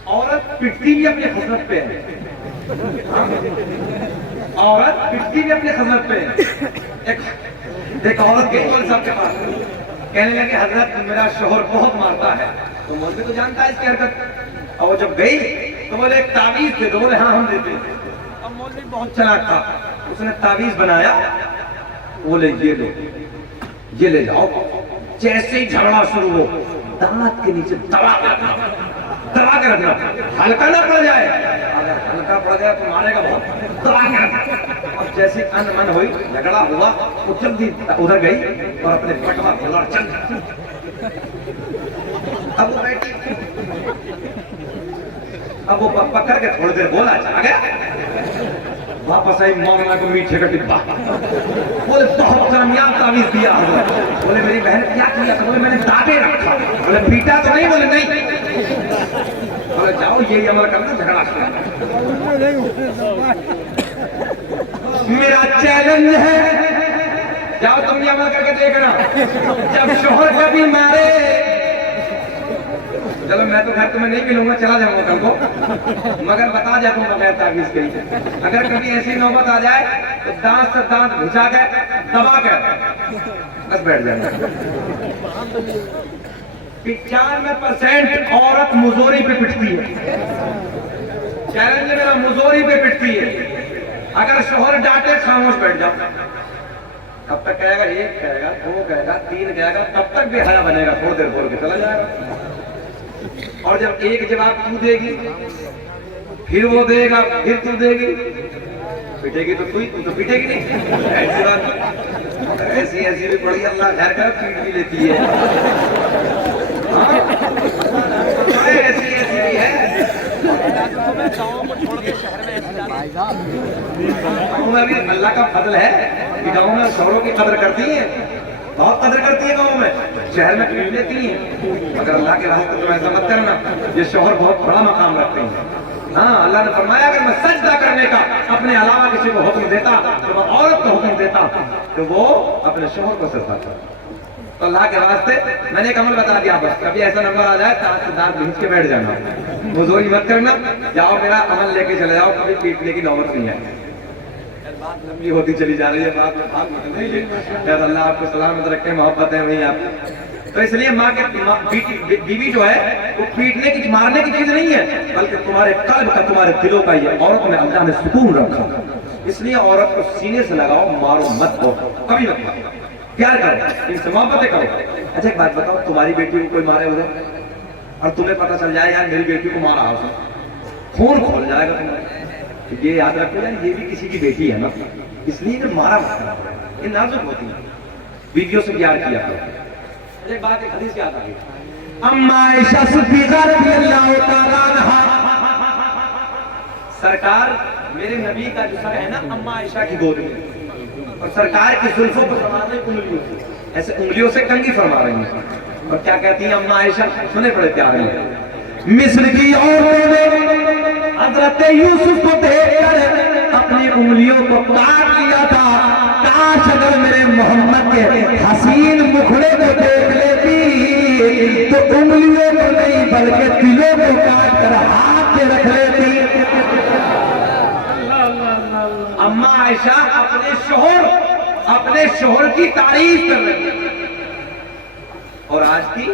عورت پٹتی بھی اپنے خزنت پہ ہے. عورت پٹتی بھی اپنے خزنت پہ ہے. ایک عورت گئی مولوی صاحب کے پاس, کہنے لگے حضرت میرا شوہر بہت مارتا ہے. تو مولوی تو جانتا ہے اس کی حرکت. اور وہ جب گئی تو بولے ایک تعویذ دے دو. بولے ہاں ہم دیتے ہیں. اب مولوی بہت چلاک تھا, اس نے تعویذ بنایا. بولے یہ لے جاؤ. جیسے ہی جھگڑا شروع ہو دانت کے نیچے دبا کے رکھنا, ہلکا نہ پڑ جائے. اگر ہلکا پڑ گیا تو مارے گا بہت. دبا کے رکھنا. اور جیسے ان من ہوئی, جھگڑا ہوا, وہ جلدی ادھر گئی اور اپنے پٹوا کھولا اور چل گئی. اب وہ بیٹھی, اب وہ پکڑ کے تھوڑی دیر بولا, چلا گیا. واپس آئی, مولانا کو میٹھے کا ڈبہ. بولے بہت کامیاب تعویذ دیا حضرت. بولے میری بہن کیا کیا؟ بولے میں نے دابے رکھا. بولے پیٹا تو نہیں؟ بولے نہیں. بولے جاؤ یہی عمل کرنا, جھگڑا کرنا. میرا چیلنج ہے, جاؤ تم یہ عمل کر کے دیکھنا. جب شوہر کبھی مارے, چلو میں تو گھر تمہیں نہیں ملوں گا, چلا جاؤں گا کل کو, مگر بتا جاتا ہوں بغیر تعویذ کے. اگر کبھی ایسی نوبت آ جائے تو دانت سے دانت گھسا کے دبا کے بس بیٹھ جائیں. 95% عورت مزوری پہ پٹتی ہے. چیلنج میرا, مزوری پہ پٹتی ہے. اگر شوہر ڈانٹے خاموش بیٹھ جاؤ. کب تک کہے گا؟ 1 کہے گا, 2 کہے گا, 3 کہے گا, تب تک بھی حیا بنے گا. تھوڑی دیر بول کے چلا جائے گا. اور جب ایک جواب تو دے گی, پھر وہ دے گا, پھر تو دے گی, پٹے گی تو تو پیٹے گی نہیں. ایسی بات ایسی بھی پڑی, اللہ خیر کر, پیٹ بھی لیتی ہے. ایسی بھی ہے. گاؤں میں بھی اللہ کا فضل ہے کہ گاؤں میں شوہروں کی قدر کرتی ہیں, بہت قدر کرتی ہے گاؤں میں. شہر میں پیٹ لیتی ہیں, مگر اللہ کے واسطے تم ایسا مت کرنا. یہ شوہر بہت بڑا مقام رکھتے ہیں. ہاں اللہ نے فرمایا اگر میں سجدہ کرنے کا اپنے علاوہ کسی کو حکم دیتا, تو وہ عورت کو حکم دیتا, تو وہ اپنے شوہر کو سجدہ کرتا. تو اللہ کے واسطے میں نے ایک عمل بتا دیا, بس کبھی ایسا نمبر آ جائے دانت بھینچ کے بیٹھ جانا, مزوری مت کرنا. جاؤ میرا عمل لے کے چلے جاؤ, کبھی پیٹنے کی نوبت نہیں ہے. بات لمبی ہوتی چلی جا رہی ہے, بات میں بات نہیں ہے. اللہ آپ کو سلامت رکھے, محبت ہے وہیں آپ. تو اس لیے ماں کے بیوی جو ہے وہ پیٹنے کی, مارنے کی چیز نہیں ہے, بلکہ تمہارے قلب کا, تمہارے دلوں کا. یہ عورت میں اللہ نے سکون رکھا, اس لیے عورت کو سینے سے لگاؤ, مارو مت, کبھی مت مارو, پیار کرو, ان سے محبتیں کرو. اچھا ایک بات بتاؤ, تمہاری بیٹی کو کوئی مارے ادھر اور تمہیں پتہ چل جائے یار میری بیٹی کو مارا, خون کھول جائے گا تمہارا. یہ یاد رکھو یار, یہ بھی کسی کی بیٹی ہے نا, اس لیے کہ مارا مت, یہ نازک ہوتی ہے. بیویوں سے پیار کیا کرو. ایک بات, ایک حدیث یاد آ گئی. اما عائشہ صدیقہ رضی اللہ تعالیٰ عنہا, سرکار میرے نبی کا جو سر ہے نا اما عائشہ کی گود میں, اور سرکار کی زلفوں کو فرما رہے انگلیوں سے, ایسے انگلیوں سے کنگھی فرما رہی ہیں. اور کیا کہتی ہیں اما عائشہ, سنے بڑے پیارے ہیں. مصر کی عورتوں نے حضرت یوسف کو دیکھ کر اپنی انگلیوں کو کاٹ لیا تھا. کاش اگر میرے محمد کے حسین مکھڑے کو دیکھ لیتی تو انگلیوں کو نہیں بلکہ دلوں کو کاٹ کر ہاتھ پہ رکھ لیتی. اما عائشہ اپنے شوہر کی تعریف کر رہی ہے, اور آج کی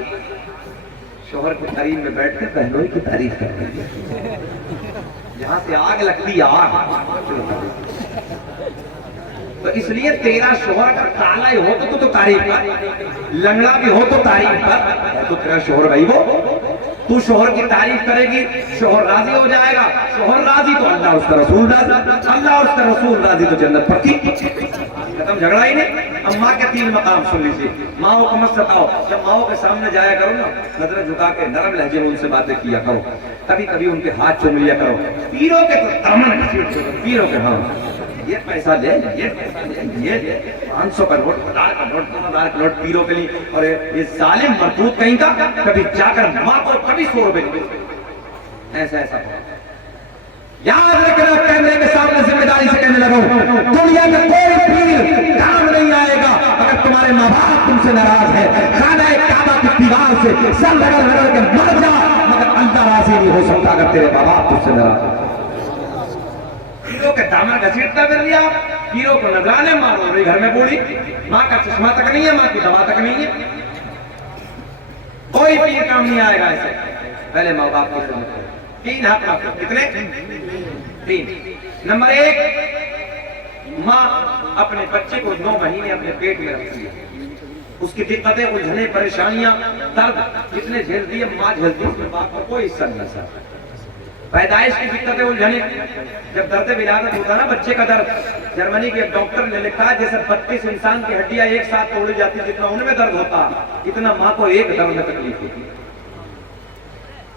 شوہر کی تعریف میں بیٹھ کے بہنوں کی تعریف کر رہی ہے. جہاں سے آگ لگتی آگ. تو اس لیے تیرا شوہر اگر کالا ہی ہو تو تعریف کر, لنگڑا بھی ہو تو تعریف کر. تو تیرا شوہر بھائی وہ, تو شوہر کی تعریف کرے گی, شوہر راضی ہو جائے گا. شوہر راضی تو اللہ اس کا رسول راضی, اللہ اس کا رسول راضی تو جنت پکی. ختم جھگڑا ہی نہیں. اب ماں کے 3 مقام سن لیجیے. ماں کو مت ستاؤ. جب ماں کے سامنے جایا کرو نا, نظر جھکا کے نرم لہجے میں ان سے باتیں کیا کرو. کبھی کبھی ان کے ہاتھ چوم لیا کرو. پیروں کے تو دامن گھسیٹ دو. پیروں کے ہاں یہ پیسہ لے, یہ پیسہ لے, یہ لے, 500 کا نوٹ, 1000 کا نوٹ, 2000 کا نوٹ پیروں کے لیے. اور یہ ظالم مردود کہیں کا کبھی جا کر ماں کو کبھی 100 روپے نہیں. ایسا ایسا یاد رکھنا. کیمرے کے سامنے ذمہ داری سے کہنے لگا, دنیا میں کوئی پیر کام نہیں آئے گا اگر تمہارے ماں باپ تم سے ناراض ہے. خانہ کعبہ کی دیوار سے سر رگڑ رگڑ کے مر جا, مگر اللہ راضی نہیں ہو سکتا اگر تیرے ماں باپ تم سے ناراض ہے. پیروں کے دامن گھسیٹتا کر لیا, پیروں کو نذرانے مارو رہی گھر میں بوڑھی. ماں کا چشمہ تک نہیں ہے, ماں کی دوا تک نہیں ہے. کوئی پیر کام نہیں آئے گا ایسے. پہلے ماں باپ کی خدمت کرو. 3 حق آپ کو. کتنے؟ 3. نمبر 1, ماں اپنے بچے کو 9 مہینے اپنے پیٹ میں رکھتی ہے. اس کی دقتیں, الجھنیں, پریشانیاں, درد جتنے جھیلتی ہے ماں جھیلتی ہے. اس میں باپ کو کوئی حصہ نہیں سکتا. پیدائش کی دقتیں, الجھنیں, جب درد ولادت ہوتا ہے نا بچے کا درد, جرمنی کے ڈاکٹر نے لکھا ہے جیسے 32 انسان کی ہڈیاں ایک ساتھ توڑی جاتی ہے, جتنا ان میں درد ہوتا اتنا ماں کو ایک درد میں تکلیف ہوتی ہے.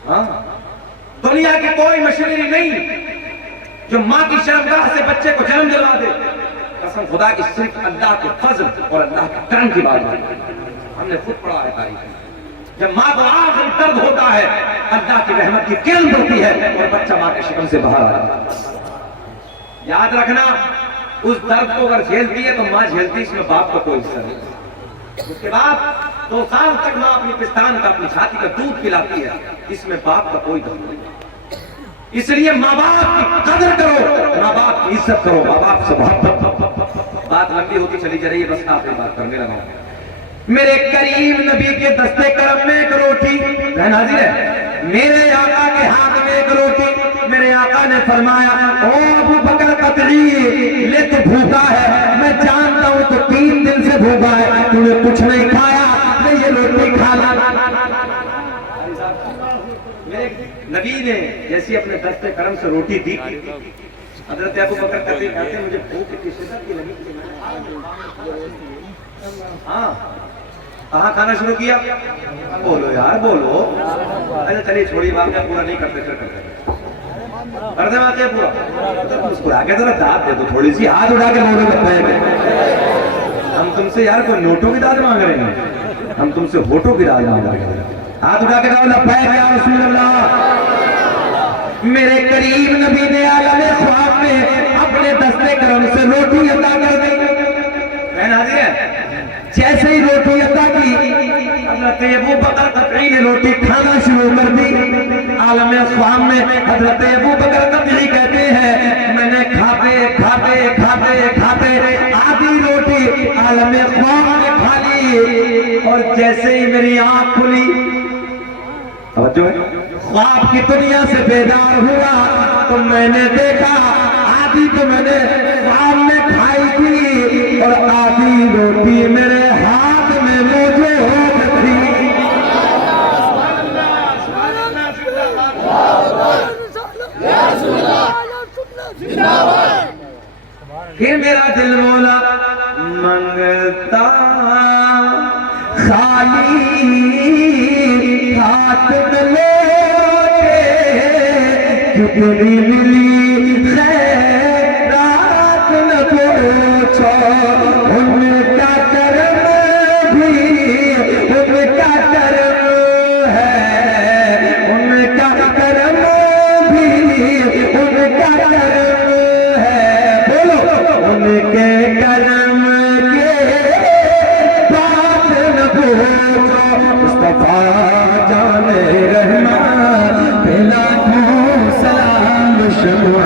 ہاں, دنیا کی کوئی مشینری نہیں جو ماں کی شرمگاہ سے بچے کو جنم دلا دے. قسم خدا کی صرف اللہ کے فضل اور اللہ کے کرم کی بات ہے. ہم نے خود پڑھا ہے تاریخ میں, جب ماں کو آخری درد ہوتا ہے اللہ کی رحمت کی کرن بڑھتی ہے اور بچہ ماں کے شکم سے باہر آتا ہے. یاد رکھنا, اس درد کو اگر جھیلتی ہے تو ماں جھیلتی, اس میں باپ کو کوئی حصہ نہیں. اس کے بعد 2 سال تک ماں اپنی پستان کا, اپنی چھاتی کا دودھ پلاتی ہے, اس میں باپ کا کوئی دخل نہیں. اس لیے ماں باپ کی قدر کرو, ماں باپ کی عزت کرو, ماں باپ سے محبت. بات لمبی ہوتی چلی جا رہی ہے, بس آپ بات کرنے لگا. میرے کریم نبی کے دستے کرم میں ایک روٹی بہن حاضر ہے. میرے آقا کے ہاتھ میں ایک روٹی. میرے آقا نے فرمایا, او ابو بکر قطعی, لے تو بھوکا ہے, میں جانتا ہوں تو 3 دن سے بھوکا ہے, تو نے کچھ نہیں کھایا, میں یہ روٹی کھا لا. میرے نبی نے جیسی اپنے دستے کرم سے روٹی دی, حضرت ابو بکر قطعی کہتے ہیں مجھے بھوک کی شدت کی لگی. ہاں, کہاں کھانا شروع کیا؟ بولو یار بولو. اچھا چلیے چھوڑی بات, میں پورا نہیں کرتے, پھر کر دے بات ہے پورا. مسکرا کے ذرا داد دے دو تھوڑی سی, ہاتھ اٹھا کے بولو لگتا ہے. ہم تم سے یار کوئی نوٹوں کی داد مانگ رہے ہیں, ہم تم سے ہوٹوں کی داد مانگ رہے ہیں. ہاتھ اٹھا کے کہو لبیک یا رسول اللہ. میرے کریم نبی نے عالم خواب میں اپنے دستے کرم سے روٹی عطا کر دی. بہن حاضر ہے, جیسے ہی روٹی عطا کی, حضرت ابو بکر قطعی نے روٹی کھانا شروع کر دی. عالم خواب میں حضرت ابو بکر قطعی کہتے ہیں میں نے کھاتے کھاتے کھاتے کھاتے آدھی روٹی عالم خواب میں کھا لی, اور جیسے ہی میری آنکھ کھلی, توجہ ہے, خواب کی دنیا سے بیدار ہوا تو میں نے دیکھا آدھی تو میں نے خواب میں کھائی تھی اور آدھی روٹی میرے ہاتھ میں موجود تھی. پھر میرا دل بولا منگتا خالی ہاتھ میں لوٹے, کتنی ملی خیرات نہ پوچھو, ان کا کرم بھی ان کا کرم ہے, ان کا کرم بھی ان کا کرم ہے. بولو ان کے کرم کے بات نہ پوچھو. مصطفیٰ جان رحمان پہ لاکھوں سلام شمع